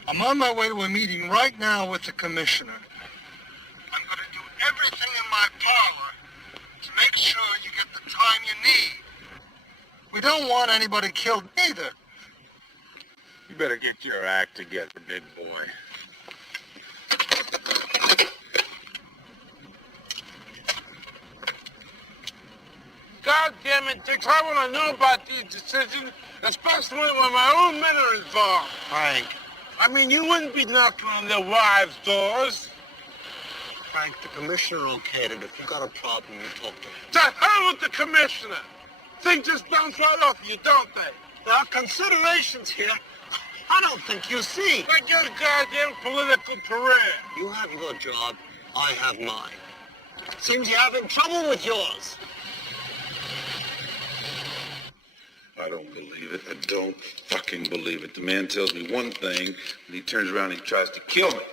I'm on my way to a meeting right now with the commissioner. I'm going to do everything in my power to make sure you get the time you need. We don't want anybody killed either. You better get your act together, big boy. God damn it, Dix, I want to know about these decisions, especially when my own men are involved. Frank. I mean, you wouldn't be knocking on their wives' doors. Frank, the commissioner okayed it. If you got a problem, you talk to him. To hell with the commissioner. Things just bounce right off you, don't they? There are considerations here I don't think you see. Like your goddamn political career. You have your job, I have mine. Seems you're having trouble with yours. I don't believe it. I don't fucking believe it. The man tells me one thing, and he turns around and he tries to kill me.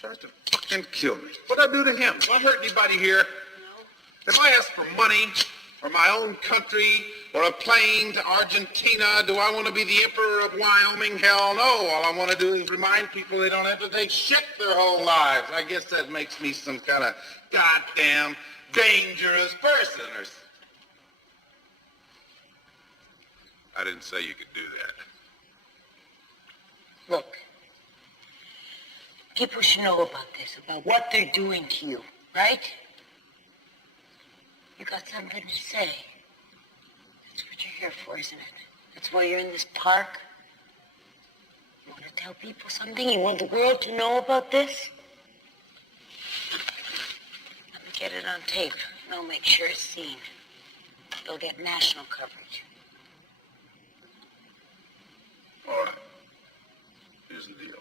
Tries to fucking kill me. What'd I do to him? Do I hurt anybody here? No. If I ask for money, or my own country, or a plane to Argentina, do I want to be the emperor of Wyoming? Hell no. All I want to do is remind people they don't have to take shit their whole lives. I guess that makes me some kind of goddamn dangerous person or something. I didn't say you could do that. Look, people should know about this, about what they're doing to you, right? You got something to say. That's what you're here for, isn't it? That's why you're in this park. You want to tell people something? You want the world to know about this? Let me get it on tape, and I'll make sure it's seen. You'll get national coverage. All right. Here's the deal.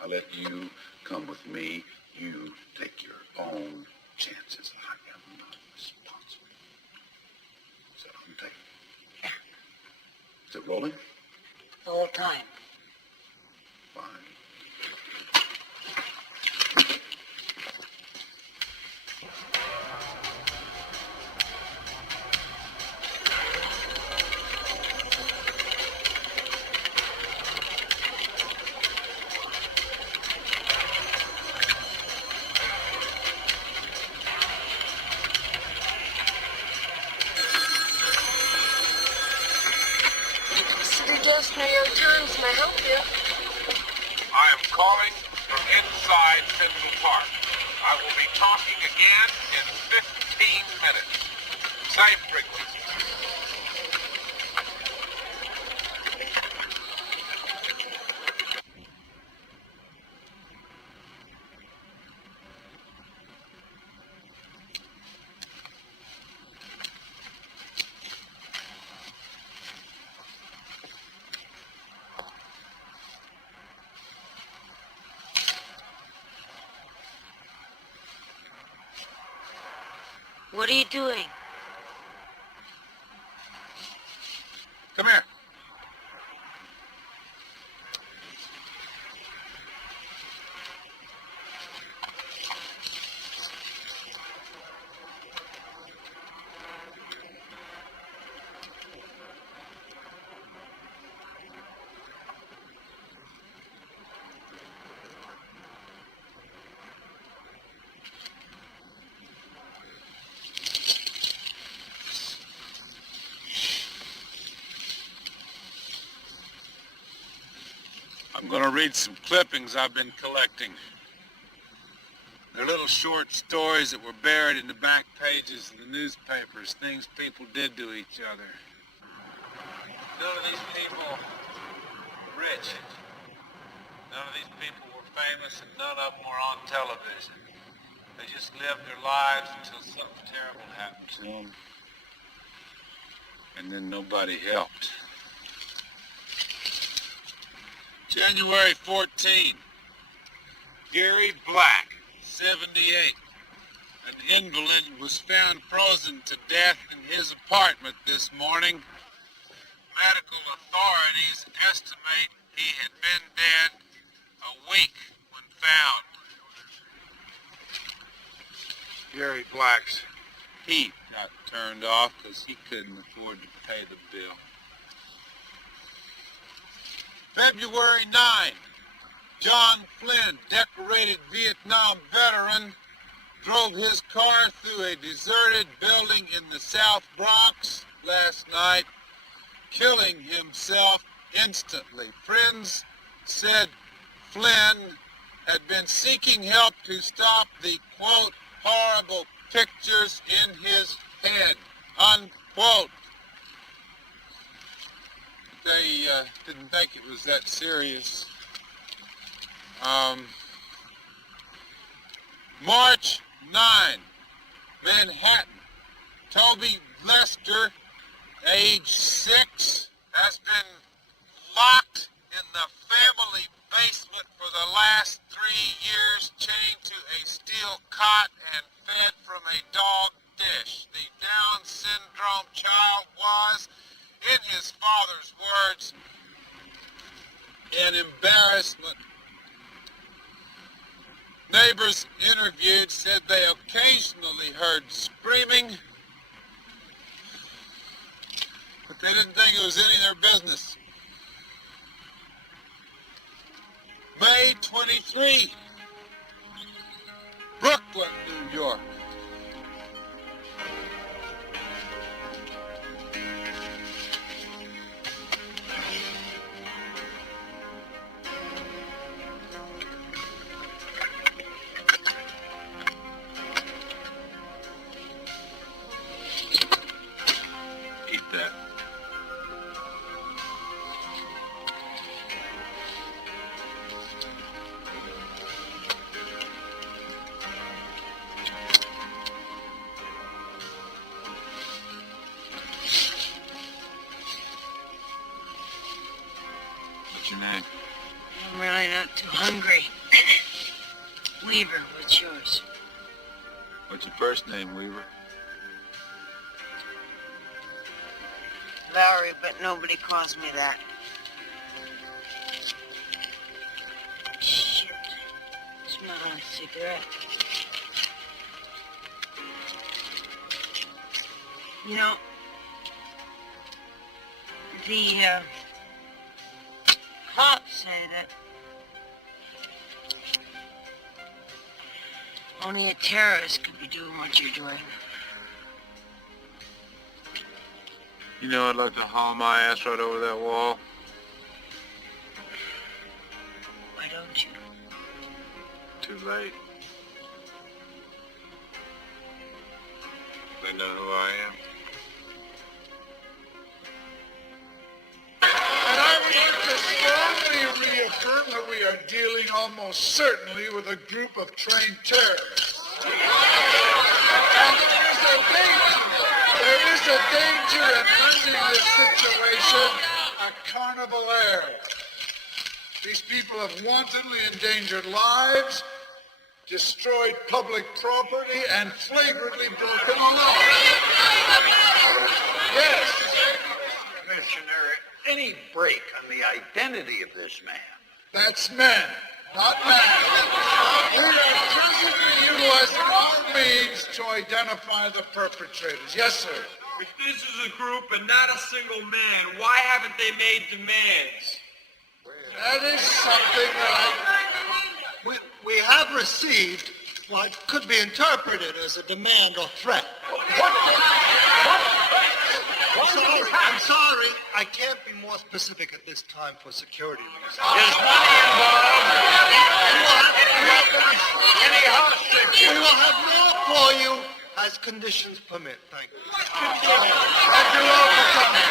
I'll let you come with me. You take your own chances. I am not responsible. Is that on the tape? Yeah. Is it rolling? The whole time. Fine. New York Times, may I help you? I am calling from inside Central Park. I will be talking again in 15 minutes. Safe breakfast. What are you doing? Come here. I'm going to read some clippings I've been collecting. They're little short stories that were buried in the back pages of the newspapers, things people did to each other. None of these people were rich. None of these people were famous, and none of them were on television. They just lived their lives until something terrible happened to them. And then nobody helped. January 14. Gary Black, 78. An invalid was found frozen to death in his apartment this morning. Medical authorities estimate he had been dead a week when found. Gary Black's heat got turned off because he couldn't afford to pay the bill. February 9, John Flynn, decorated Vietnam veteran, drove his car through a deserted building in the South Bronx last night, killing himself instantly. Friends said Flynn had been seeking help to stop the, quote, horrible pictures in his head, unquote. They didn't think it was that serious. March 9, Manhattan. Toby Lester, age 6, has been locked in the family basement for the last 3 years, chained to a steel cot and fed from a dog dish. The Down syndrome child was, in his father's words, an embarrassment. Neighbors interviewed said they occasionally heard screaming, but they didn't think it was any of their business. May 23, Brooklyn, New York. Eat that. What's your name? I'm really not too hungry. Weaver, what's yours? What's your first name, Weaver? Valerie, but nobody calls me that. Shit. Smell a cigarette. You know, the cops say that only a terrorist could be doing what you're doing. You know, I'd like to haul my ass right over that wall. Why don't you? Too late. They know who I am. And I would like to strongly reaffirm that we are dealing almost certainly with a group of trained terrorists. And there is a danger in rendering this situation a carnival air. These people have wantonly endangered lives, destroyed public property, and flagrantly broken the law. Yes. Missionary, any break on the identity of this man? That's men, not man. We are presently utilizing all means to identify the perpetrators. Yes, sir. If this is a group and not a single man, why haven't they made demands? That is something that We have received what could be interpreted as a demand or threat. I'm sorry, I can't be more specific at this time for security reasons. There's money involved. Any hostage? We will have more for you as conditions permit. Thank you. Thank you all for coming.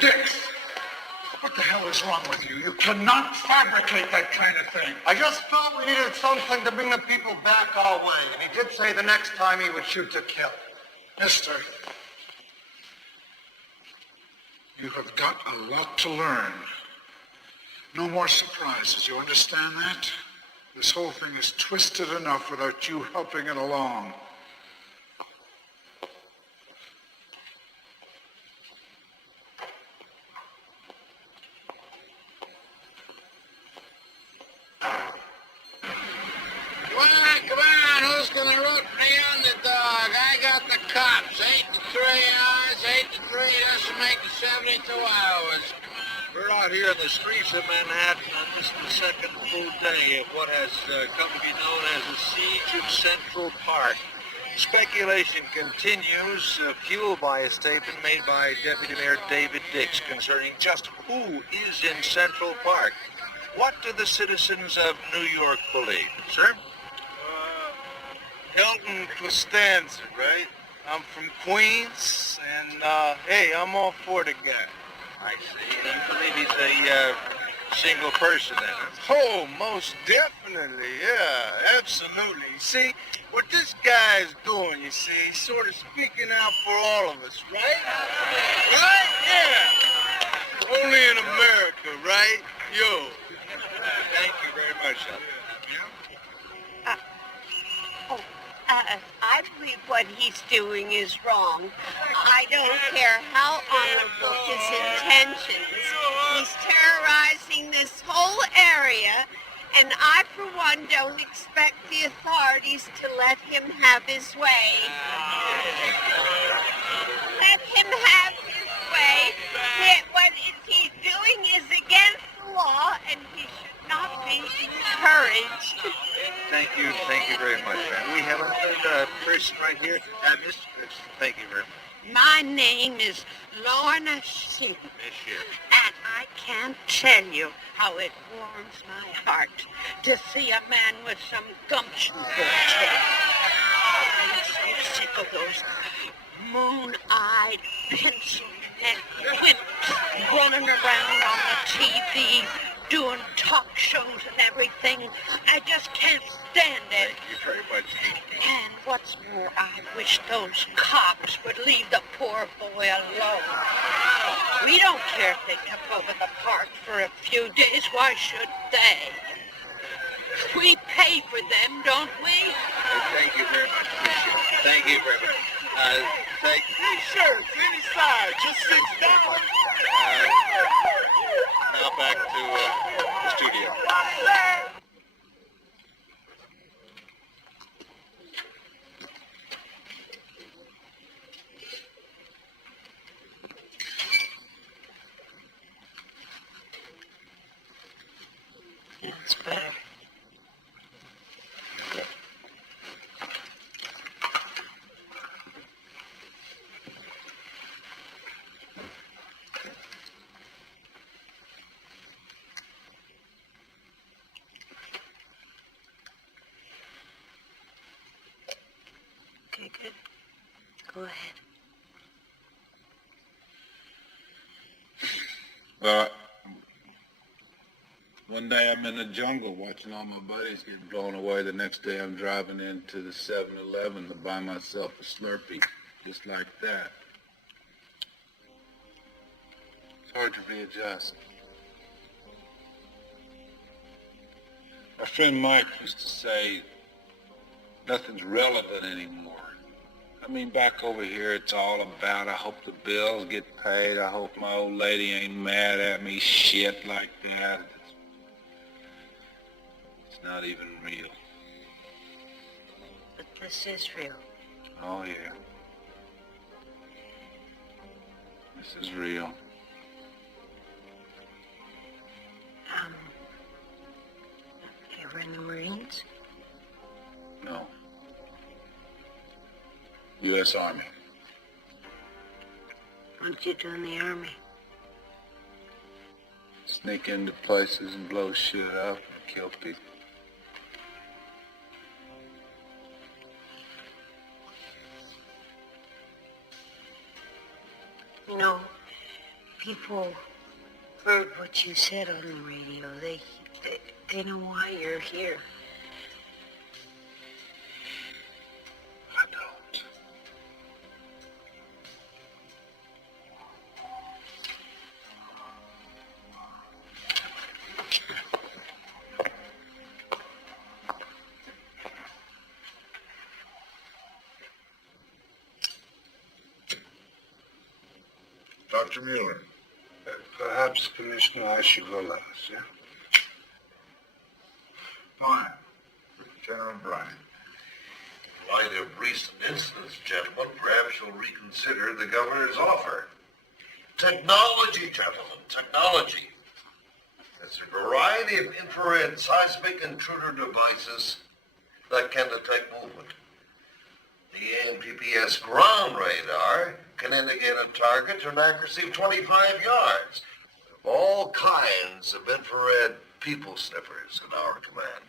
Dix, what the hell is wrong with you? You cannot fabricate that kind of thing. I just thought we needed something to bring the people back our way, and he did say the next time he would shoot to kill. Mister, you have got a lot to learn. No more surprises, you understand that? This whole thing is twisted enough without you helping it along. Come on, who's gonna root for the underdog? I got the cops. 8 to 3 hours, 8 to 3, this will make it 72 hours. We're out here in the streets of Manhattan on this the second full day of what has come to be known as the Siege of Central Park. Speculation continues, fueled by a statement made by Deputy Mayor David Dix concerning just who is in Central Park. What do the citizens of New York believe, sir? Hilton Costanza, right? I'm from Queens, and hey, I'm all for the guy. I see. And you believe he's a single person then, huh? Oh, most definitely, yeah, absolutely. You see, what this guy is doing, you see, he's sort of speaking out for all of us, right? Right? Yeah. Only in America, right? Yo. Thank you very much, sir. I believe what he's doing is wrong. I don't care how honorable his intentions. He's terrorizing this whole area, and I, for one, don't expect the authorities to let him have his way. Let him have his way. What he's doing is against the law, and he should not be encouraged. Thank you very much, ma'am. We have another person right here. Miss, thank you very much. My name is Lorna Sheep, and I can't tell you how it warms my heart to see a man with some gumption for it. I'm so sick of those moon-eyed, pencil-necked wimps running around on the TV, doing talk shows and everything. I just can't stand it. Thank you very much. And what's more, I wish those cops would leave the poor boy alone. We don't care if they come over the park for a few days. Why should they? We pay for them, don't we? Thank you very much. Thank you very much. Thank you. Hey, sheriff, inside, just $6. Now back to the studio. That's better. Okay, good. Go ahead. One day I'm in the jungle watching all my buddies get blown away. The next day I'm driving into the 7-Eleven to buy myself a Slurpee, just like that. It's hard to readjust. My friend Mike used to say, nothing's relevant anymore. I mean, back over here, it's all about, I hope the bills get paid. I hope my old lady ain't mad at me, shit like that. It's not even real. But this is real. Oh, yeah. This is real. You ever in the Marines? No. U.S. Army. What'd you do in the Army? Sneak into places and blow shit up and kill people. You know, people heard what you said on the radio. They know why you're here. I don't. Dr. Mueller. Perhaps, Commissioner, I should go last, yeah? Fine. General Bryan. In light of recent incidents, gentlemen, perhaps you'll reconsider the governor's offer. Technology, gentlemen, technology. There's a variety of infrared seismic intruder devices that can detect movement. The ANPPS ground radar can indicate a target to an accuracy of 25 yards. All kinds of infrared people sniffers at our command.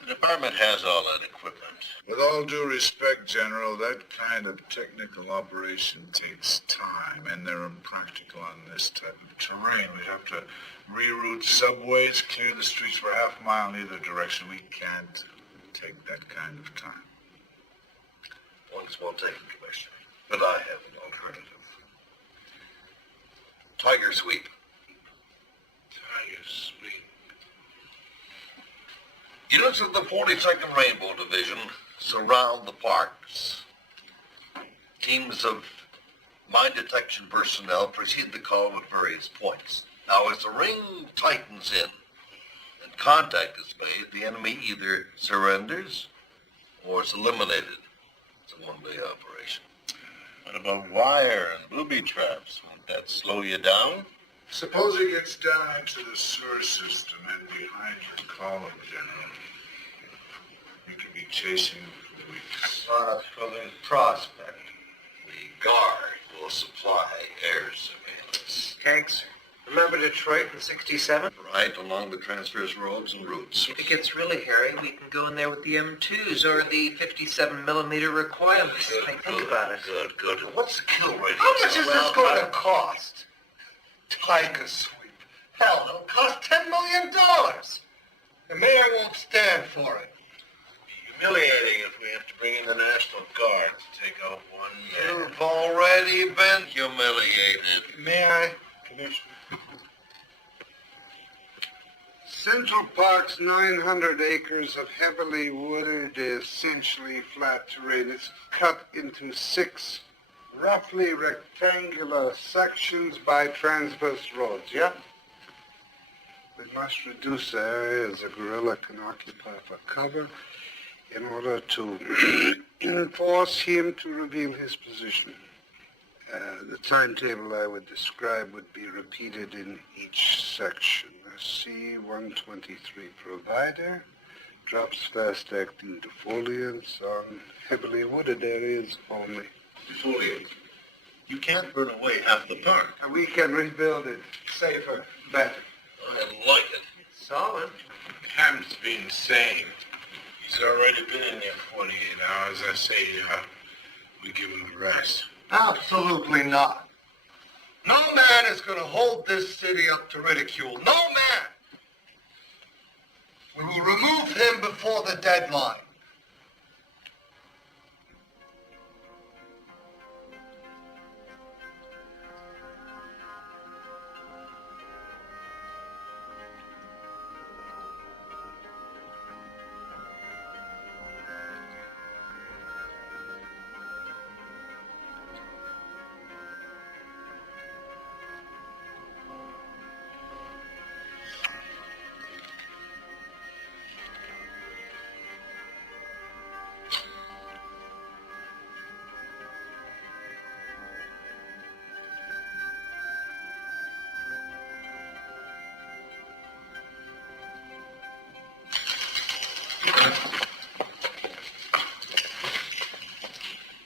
The department has all that equipment. With all due respect, General, that kind of technical operation takes time, and they're impractical on this type of terrain. We have to reroute subways, clear the streets for half a mile in either direction. We can't take that kind of time. Point's well taken, Commissioner. But I have an alternative. Tiger sweep. Tiger sweep. Units of the 42nd Rainbow Division surround the parks. Teams of mine detection personnel precede the call at various points. Now, as the ring tightens in and contact is made, the enemy either surrenders or is eliminated. It's a one-day operation. What about wire and booby traps? Won't that slow you down? Suppose he gets down into the sewer system and behind your column, General. You could be chasing him for weeks. Not a thrilling prospect. The guard will supply air surveillance. Thanks. Remember Detroit in '67? Right, along the transverse roads and routes. If it gets really hairy, we can go in there with the M2s or the 57mm requirements. Think about it. Good, good. What's the kill radius? How much is this going to cost? Tiger sweep. Hell, it'll cost $10 million. The mayor won't stand for it. Humiliating if we have to bring in the National Guard to take out one man. You've already been humiliated. May I, Commissioner? Central Park's 900 acres of heavily wooded, essentially flat terrain is cut into 6 roughly rectangular sections by transverse roads, yeah? We must reduce the areas a guerrilla can occupy for cover in order to force him to reveal his position. The timetable I would describe would be repeated in each section. C-123 provider drops fast-acting defoliants on heavily wooded areas only. Defoliants? You can't burn away half the park. We can rebuild it safer, better. I like it. Solid. Ham's being sane. He's already been in there 48 hours. I say we give him a rest. Absolutely not. No man is going to hold this city up to ridicule. No man. We will remove him before the deadline.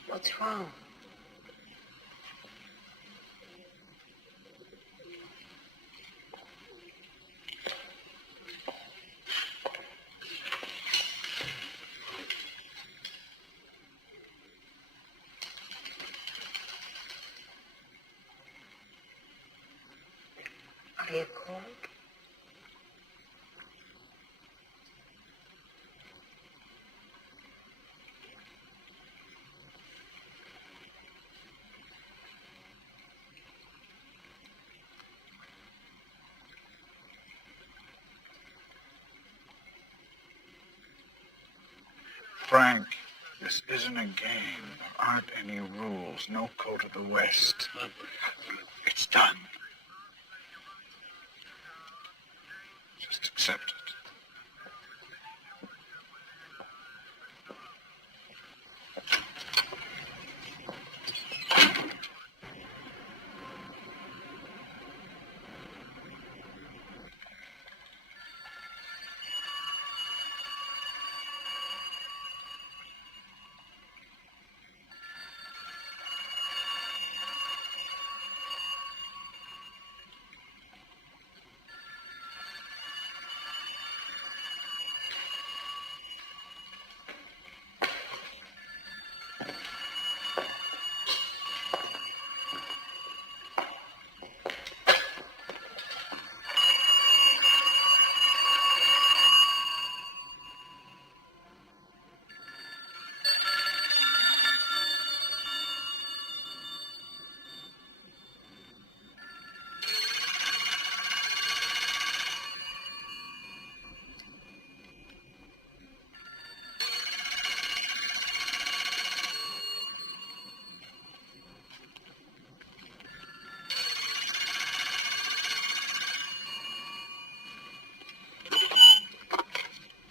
What's wrong? Are you cold? Frank, this isn't a game. There aren't any rules. No code of the West. It's done. Just accept it.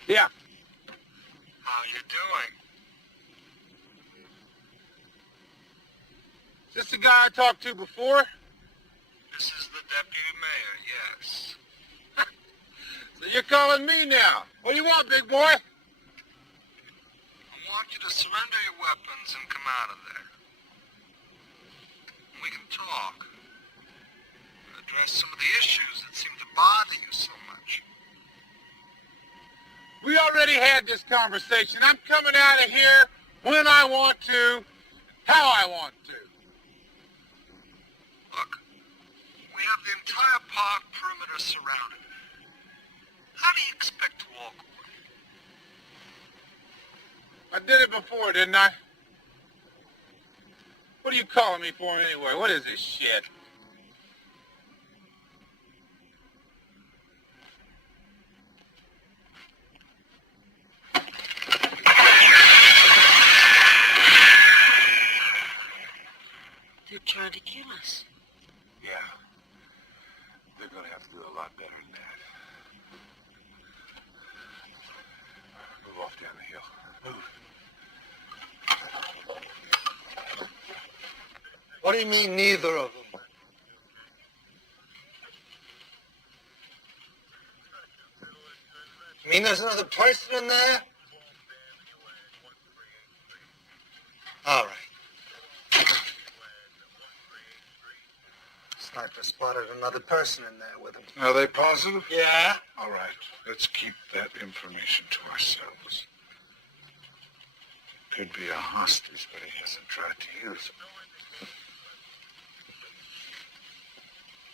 Yeah. How you doing? Is this the guy I talked to before? This is the deputy mayor, yes. So you're calling me now. What do you want, big boy? I want you to surrender your weapons and come out of there. We can talk. Address some of the issues that seem to bother you so much. We already had this conversation. I'm coming out of here when I want to, how I want to. Look, we have the entire park perimeter surrounded. How do you expect to walk away? I did it before, didn't I? What are you calling me for anyway? What is this shit? They're trying to kill us. Yeah. They're gonna have to do a lot better than that. Move off down the hill. Move. What do you mean, neither of them? You mean there's another person in there? All right. Sniper spotted another person in there with him. Are they positive? Yeah? All right. Let's keep that information to ourselves. Could be a hostage, but he hasn't tried to use it.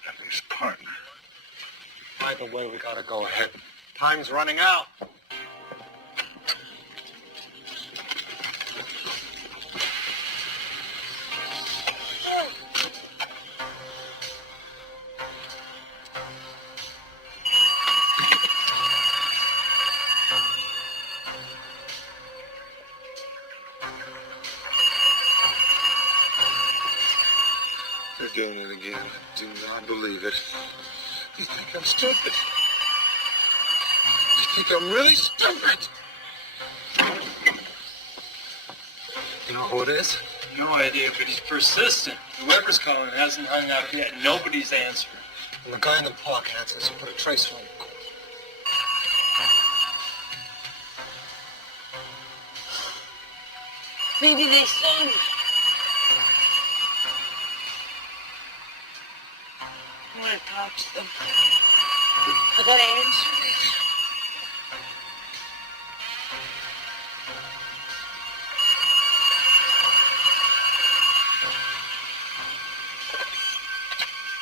At least partner. Either way, we gotta go ahead. Time's running out. They're doing it again. I do not believe it. You think I'm stupid? You think I'm really stupid? You know who it is? No idea, but he's persistent. Whoever's calling hasn't hung up yet. Nobody's answering. When the guy in the park answers, you put a tracer on the call. Maybe they saw me. I want to talk to them. I gotta answer this.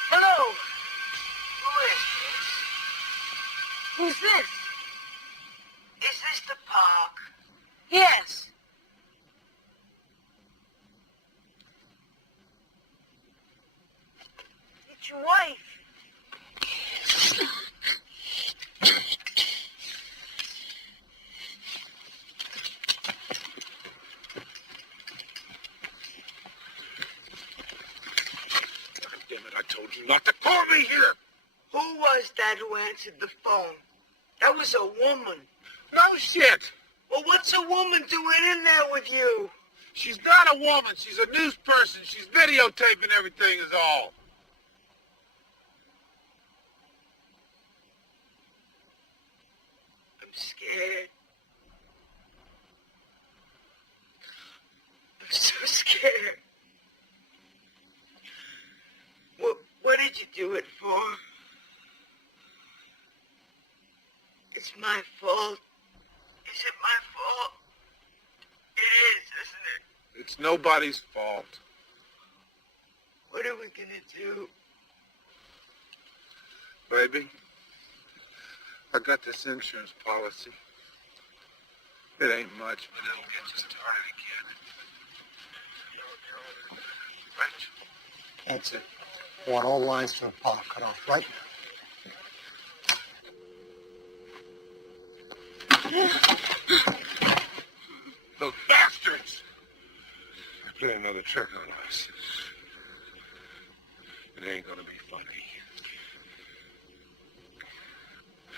Hello. Who is this? Who's this? Is this the park? Yes. It's your wife. Damn it, I told you dad who answered the phone. That was a woman. No shit. Well, what's a woman doing in there with you? She's not a woman. She's a news person. She's videotaping everything is all. I'm scared. I'm so scared. What did you do it for? It's my fault. Is it my fault? It is, isn't it? It's nobody's fault. What are we gonna do? Baby, I got this insurance policy. It ain't much, but it'll get you started again. Right? That's it. I want all lines from the park cut off right now. Those bastards! I play another trick on us. It ain't gonna be funny.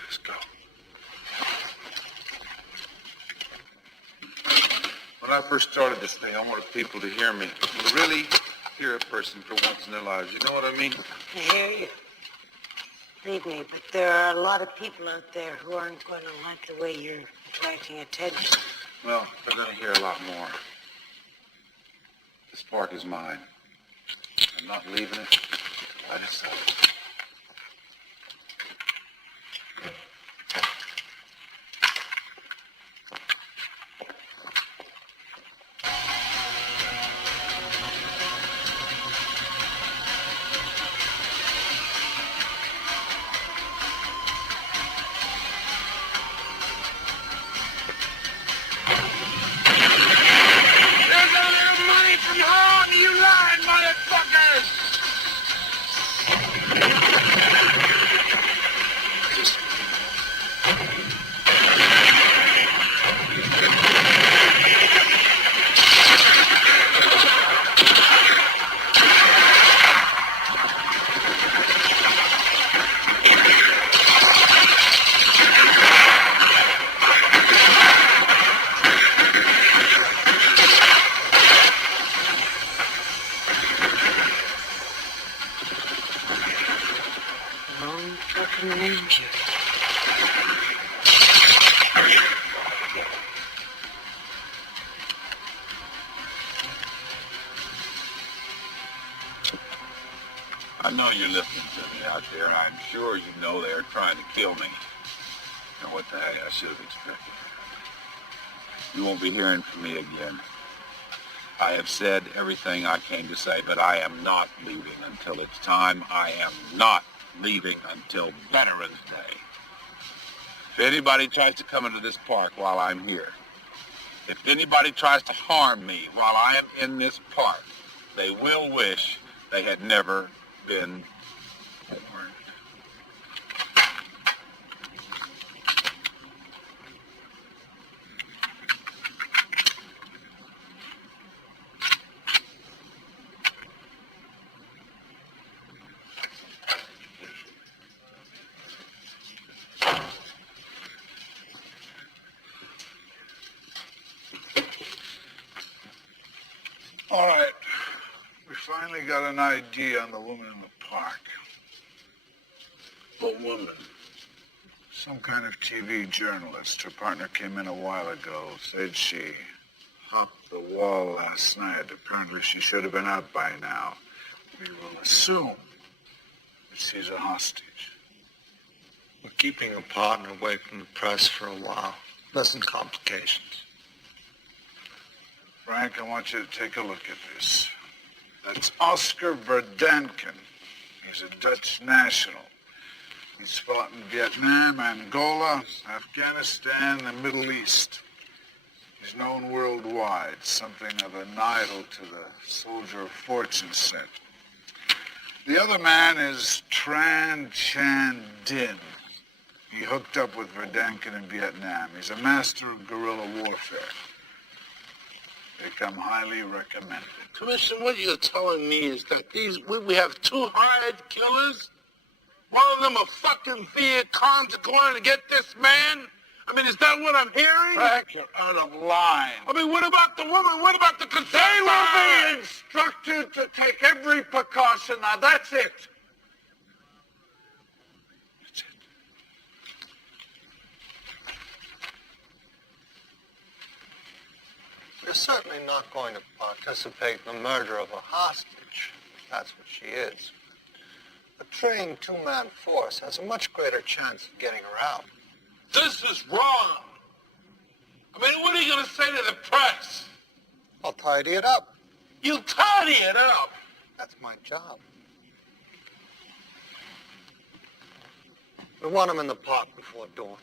Let's go. When I first started this thing, I wanted people to hear me. Really hear a person for once in their lives. You know what I mean? I hear you. Believe me, but there are a lot of people out there who aren't going to like the way you're attracting attention. Well, they're going to hear a lot more. This park is mine. I'm not leaving it by myself. I know you're listening to me out there. I'm sure you know they're trying to kill me. And what the heck, I should have expected. You won't be hearing from me again. I have said everything I came to say, but I am not leaving until it's time. I am not leaving until Veterans Day. If anybody tries to come into this park while I'm here, if anybody tries to harm me while I am in this park, they will wish they had never been born. All right. We finally got an idea on the woman in the park. What woman? Some kind of TV journalist. Her partner came in a while ago. Said she hopped the wall last night. Apparently she should have been out by now. We will assume that she's a hostage. We're keeping a partner away from the press for a while. Less complications. Frank, I want you to take a look at this. That's Oscar Verdanken. He's a Dutch national. He's fought in Vietnam, Angola, Afghanistan, the Middle East. He's known worldwide, something of an idol to the soldier of fortune set. The other man is Tran Chan Din. He hooked up with Verdanken in Vietnam. He's a master of guerrilla warfare. They come highly recommended. Commissioner, what you're telling me is that we have two hired killers? One of them a fucking Viet Cons going to get this man? I mean, is that what I'm hearing? Frank, you're out of line. I mean, what about the woman? What about the consumer? They will be instructed to take every precaution. Now, that's it. You're certainly not going to participate in the murder of a hostage. That's what she is. A trained two-man force has a much greater chance of getting her out. This is wrong. I mean, what are you going to say to the press? I'll tidy it up. You tidy it up? That's my job. We want him in the park before dawn.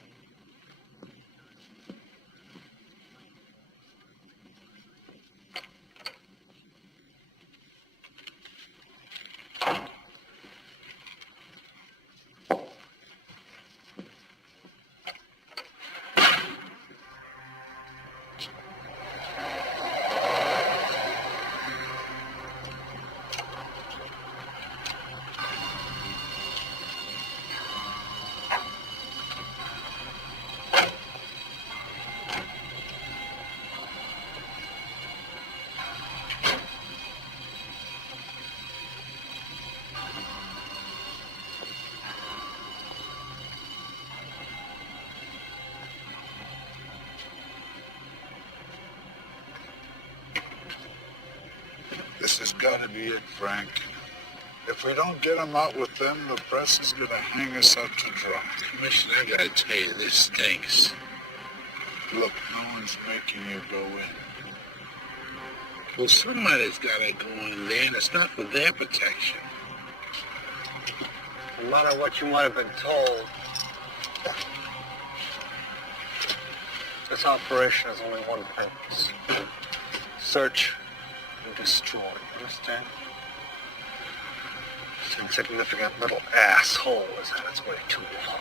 This has got to be it, Frank. If we don't get him out with them, the press is going to hang us out to dry. Commissioner, I got to tell you, this stinks. Look, no one's making you go in. Well, somebody's got to go in there, and it's not for their protection. No matter what you might have been told, this operation has only one purpose. Search and destroy. Understand? This insignificant little asshole has had its way too long.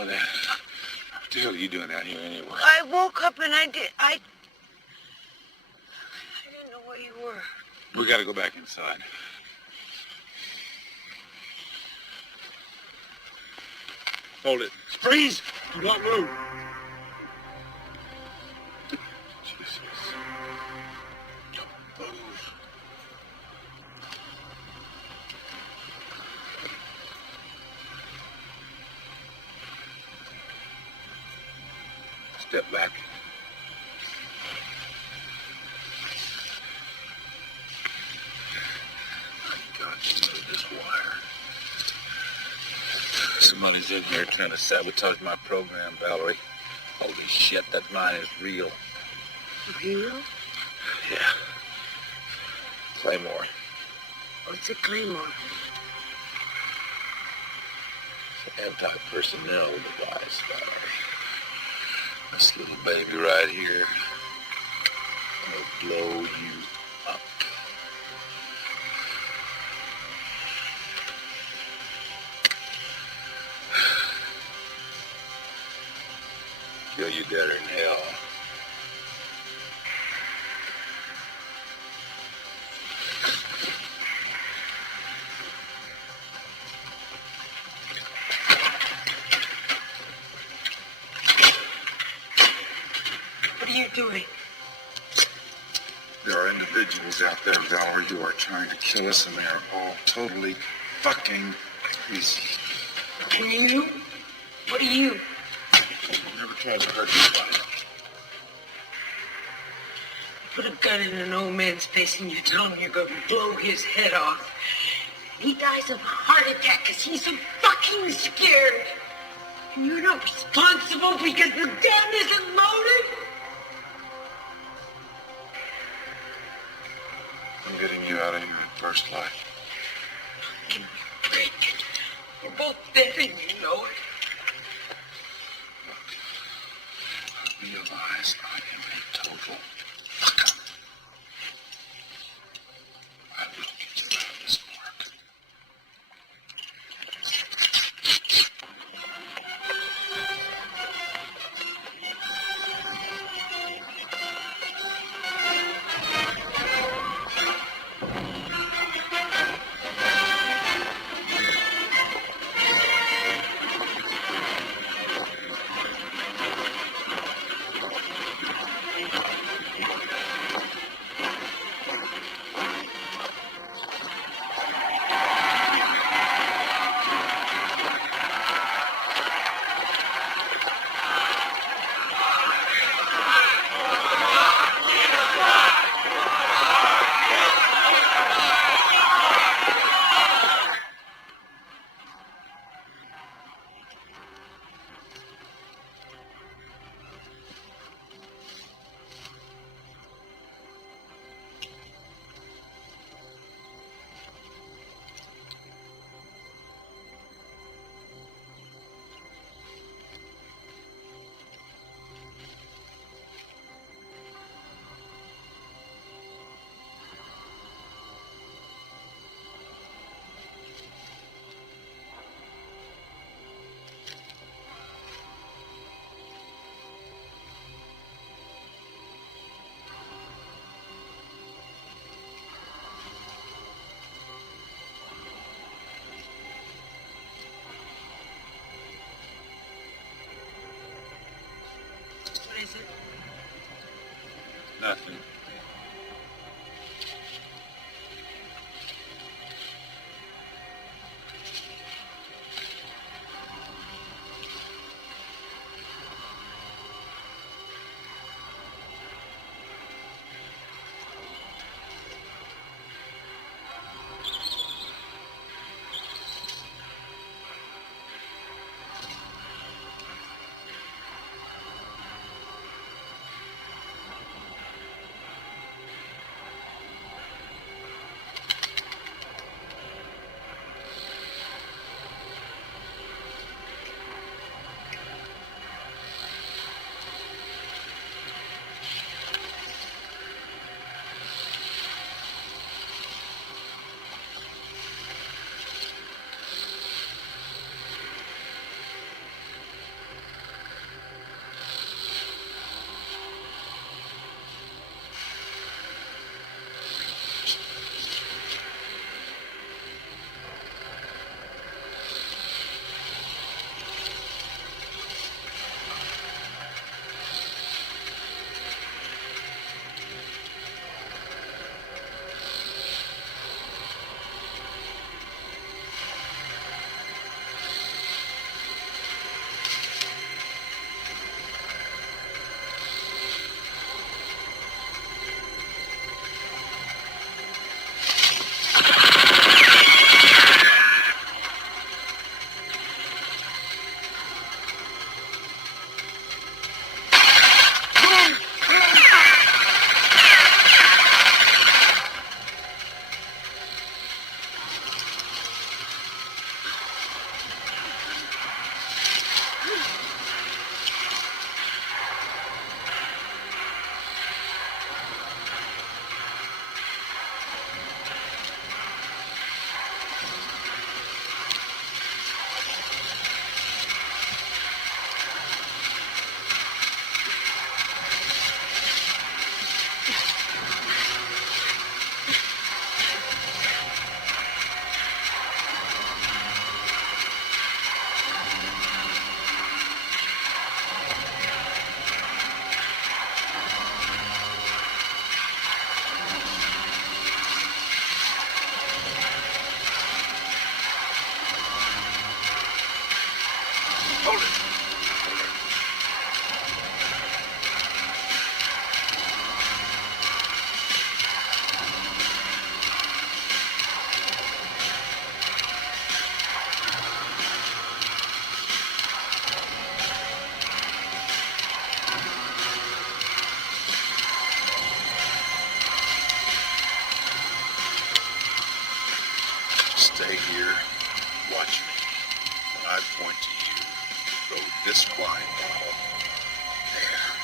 know that. What the hell are you doing out here anyway? I woke up and I didn't know where you were. We gotta go back inside. Hold it. Freeze! Do not move. Jesus. Don't move. Step back. God, move this wire. Somebody's in here trying to sabotage my program, Valerie. Holy shit, that mine is real. Real? Yeah. Claymore. What's a claymore? Anti-personnel device, Valerie. This little baby right here will blow you up. Kill you deader in hell. What are you doing? There are individuals out there, Valerie, who are trying to kill us, and they are all totally fucking crazy. And you? What are you? Never tried to hurt anybody. Put a gun in an old man's face and you tell him you're going to blow his head off. He dies of a heart attack because he's so fucking scared. And you're not responsible because the gun isn't loaded? I'm getting you out of here in first light. Give me a break. We're both dead and you know it. Realize I am a total fuck-up. I will get you out of this mark. What is it? Nothing. Stay here. Watch me. When I point to you, throw this flying ball there.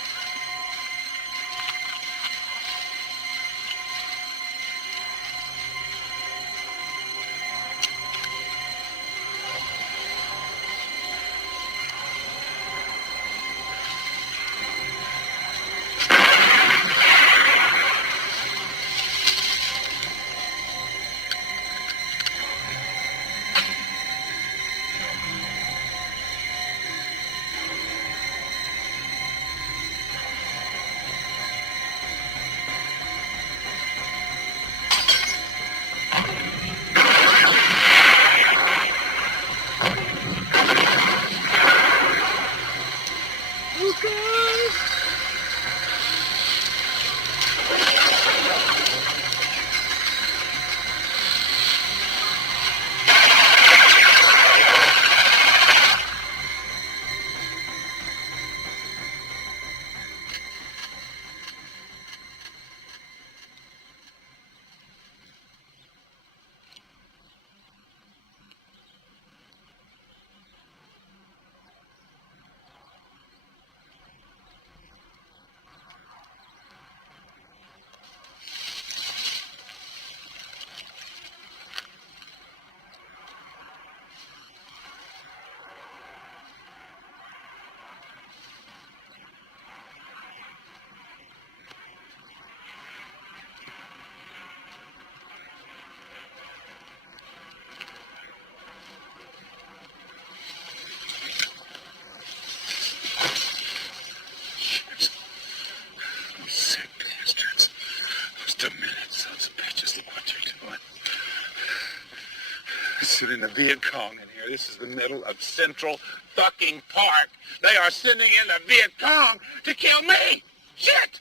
In the Viet Cong in here. This is the middle of Central fucking Park. They are sending in the Viet Cong to kill me! Shit!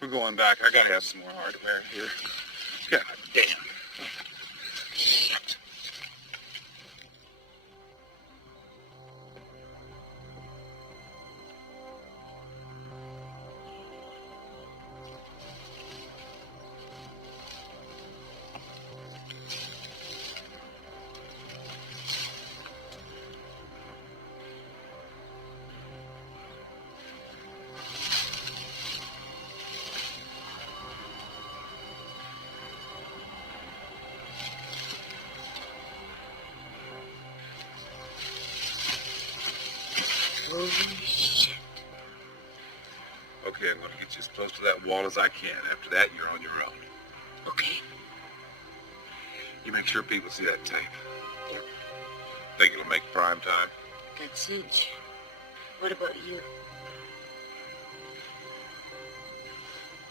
We're going back. I gotta have some more hardware here. God damn. Shit. Holy shit. Okay, I'm going to get you as close to that wall as I can. After that, you're on your own. Okay. You make sure people see that tape. Yep. Think it'll make prime time? That cinch. What about you?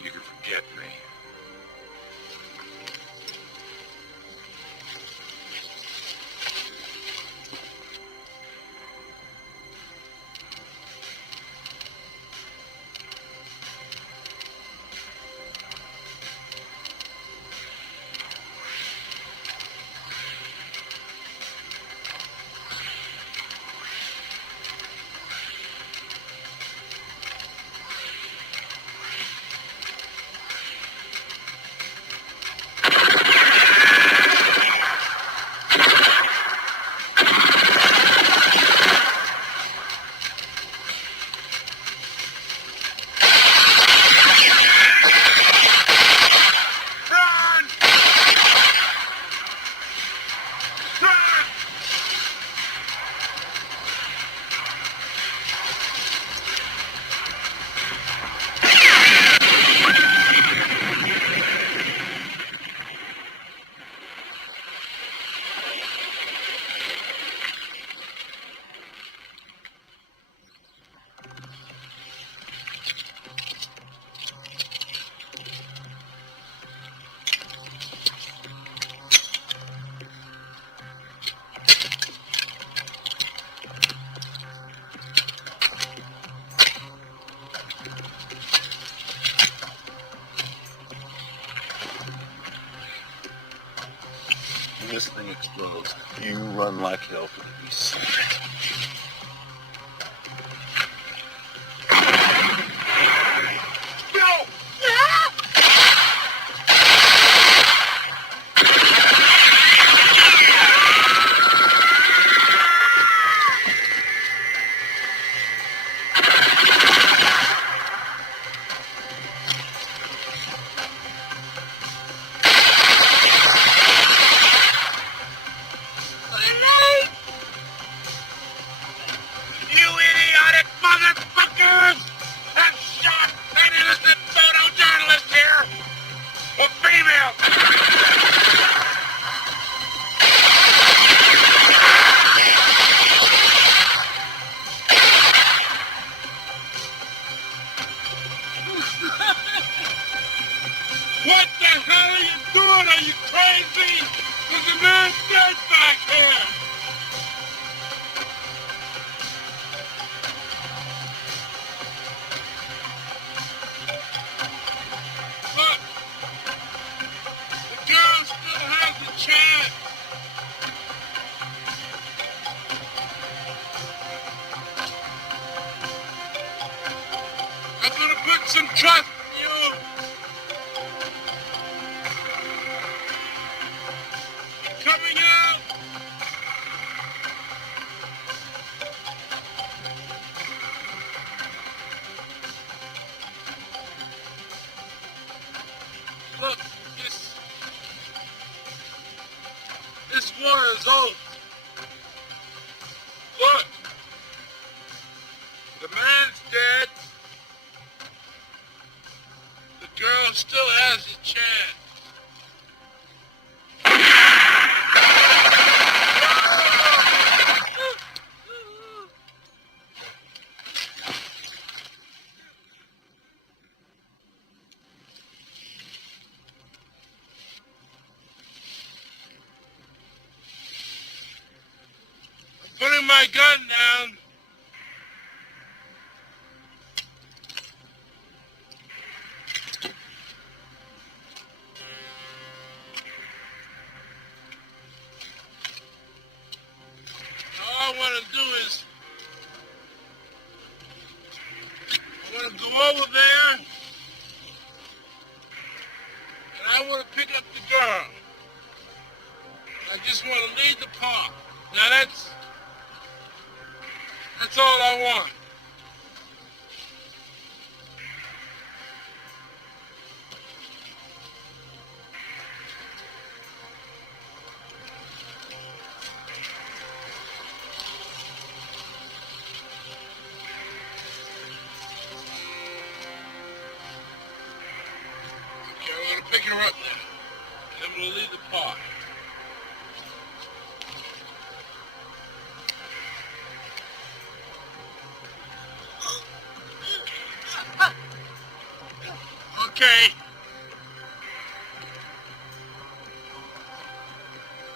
You can forget me. When this thing explodes, you run like hell for the beast. Go! hell are you doing? Are you crazy? There's a man dead back here! Look! The girl still has a chance! I'm gonna put some trust in you! Coming out! Look, this war is over. Look! The man's dead. The girl still has a chance. Putting my gun down. All I want to do is, I want to go over there, and I want to pick up the girl. I just want to leave the park. Now that's all I want. Okay, I'm gonna pick her up now. And I'm gonna leave the park. Okay.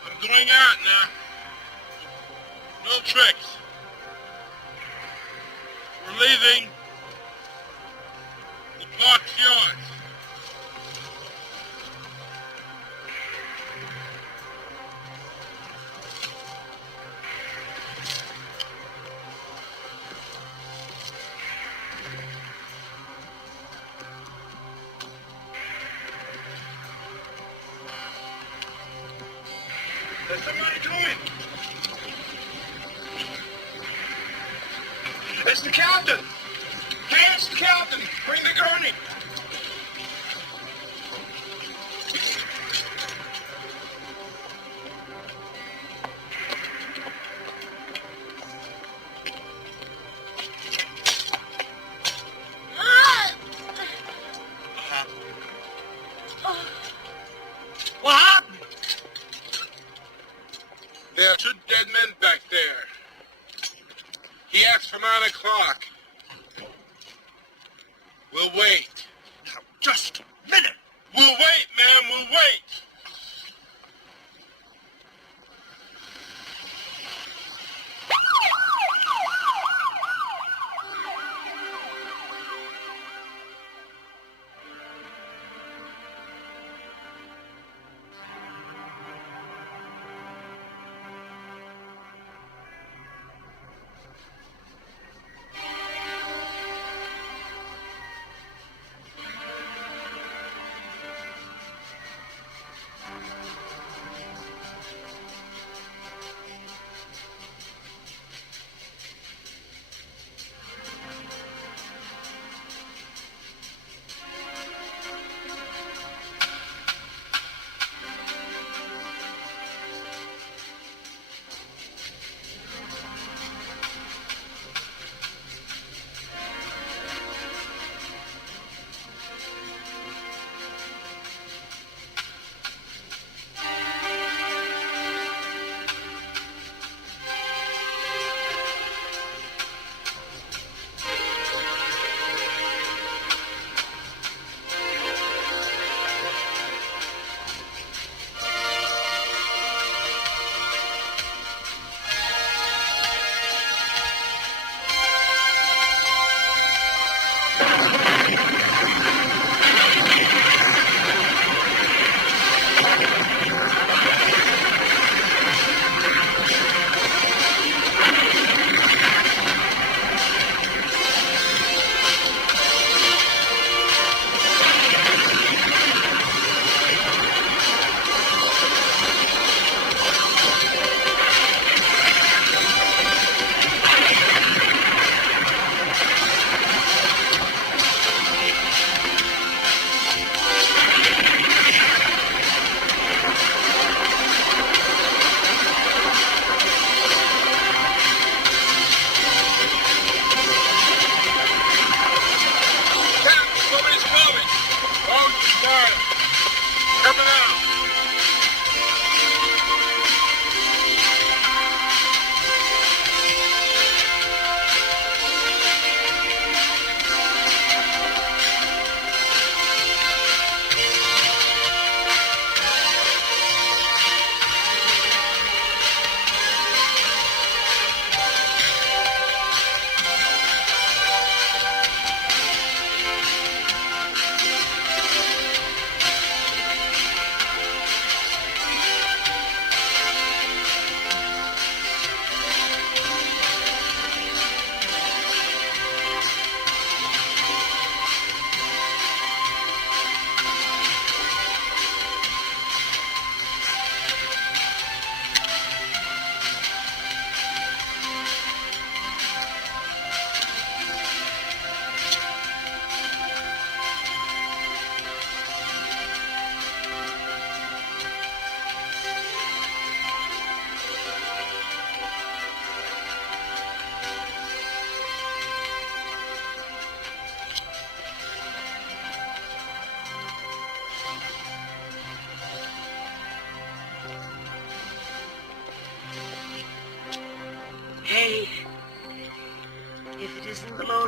I'm going out now. No tricks. We're leaving. The park's yours. There's somebody coming. It's the captain. Hey, it's the captain. Bring the gurney. What happened? There are two dead men back there. He asked for 9 o'clock. We'll wait. Now, just a minute. We'll wait, ma'am. We'll wait.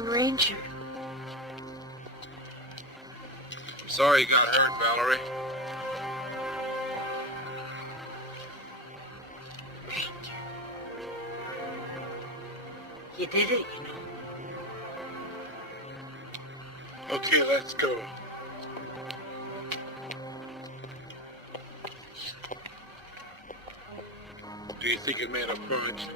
Lone Ranger. I'm sorry you got hurt, Valerie. You did it, you know. Okay, let's go. Do you think it made a punch?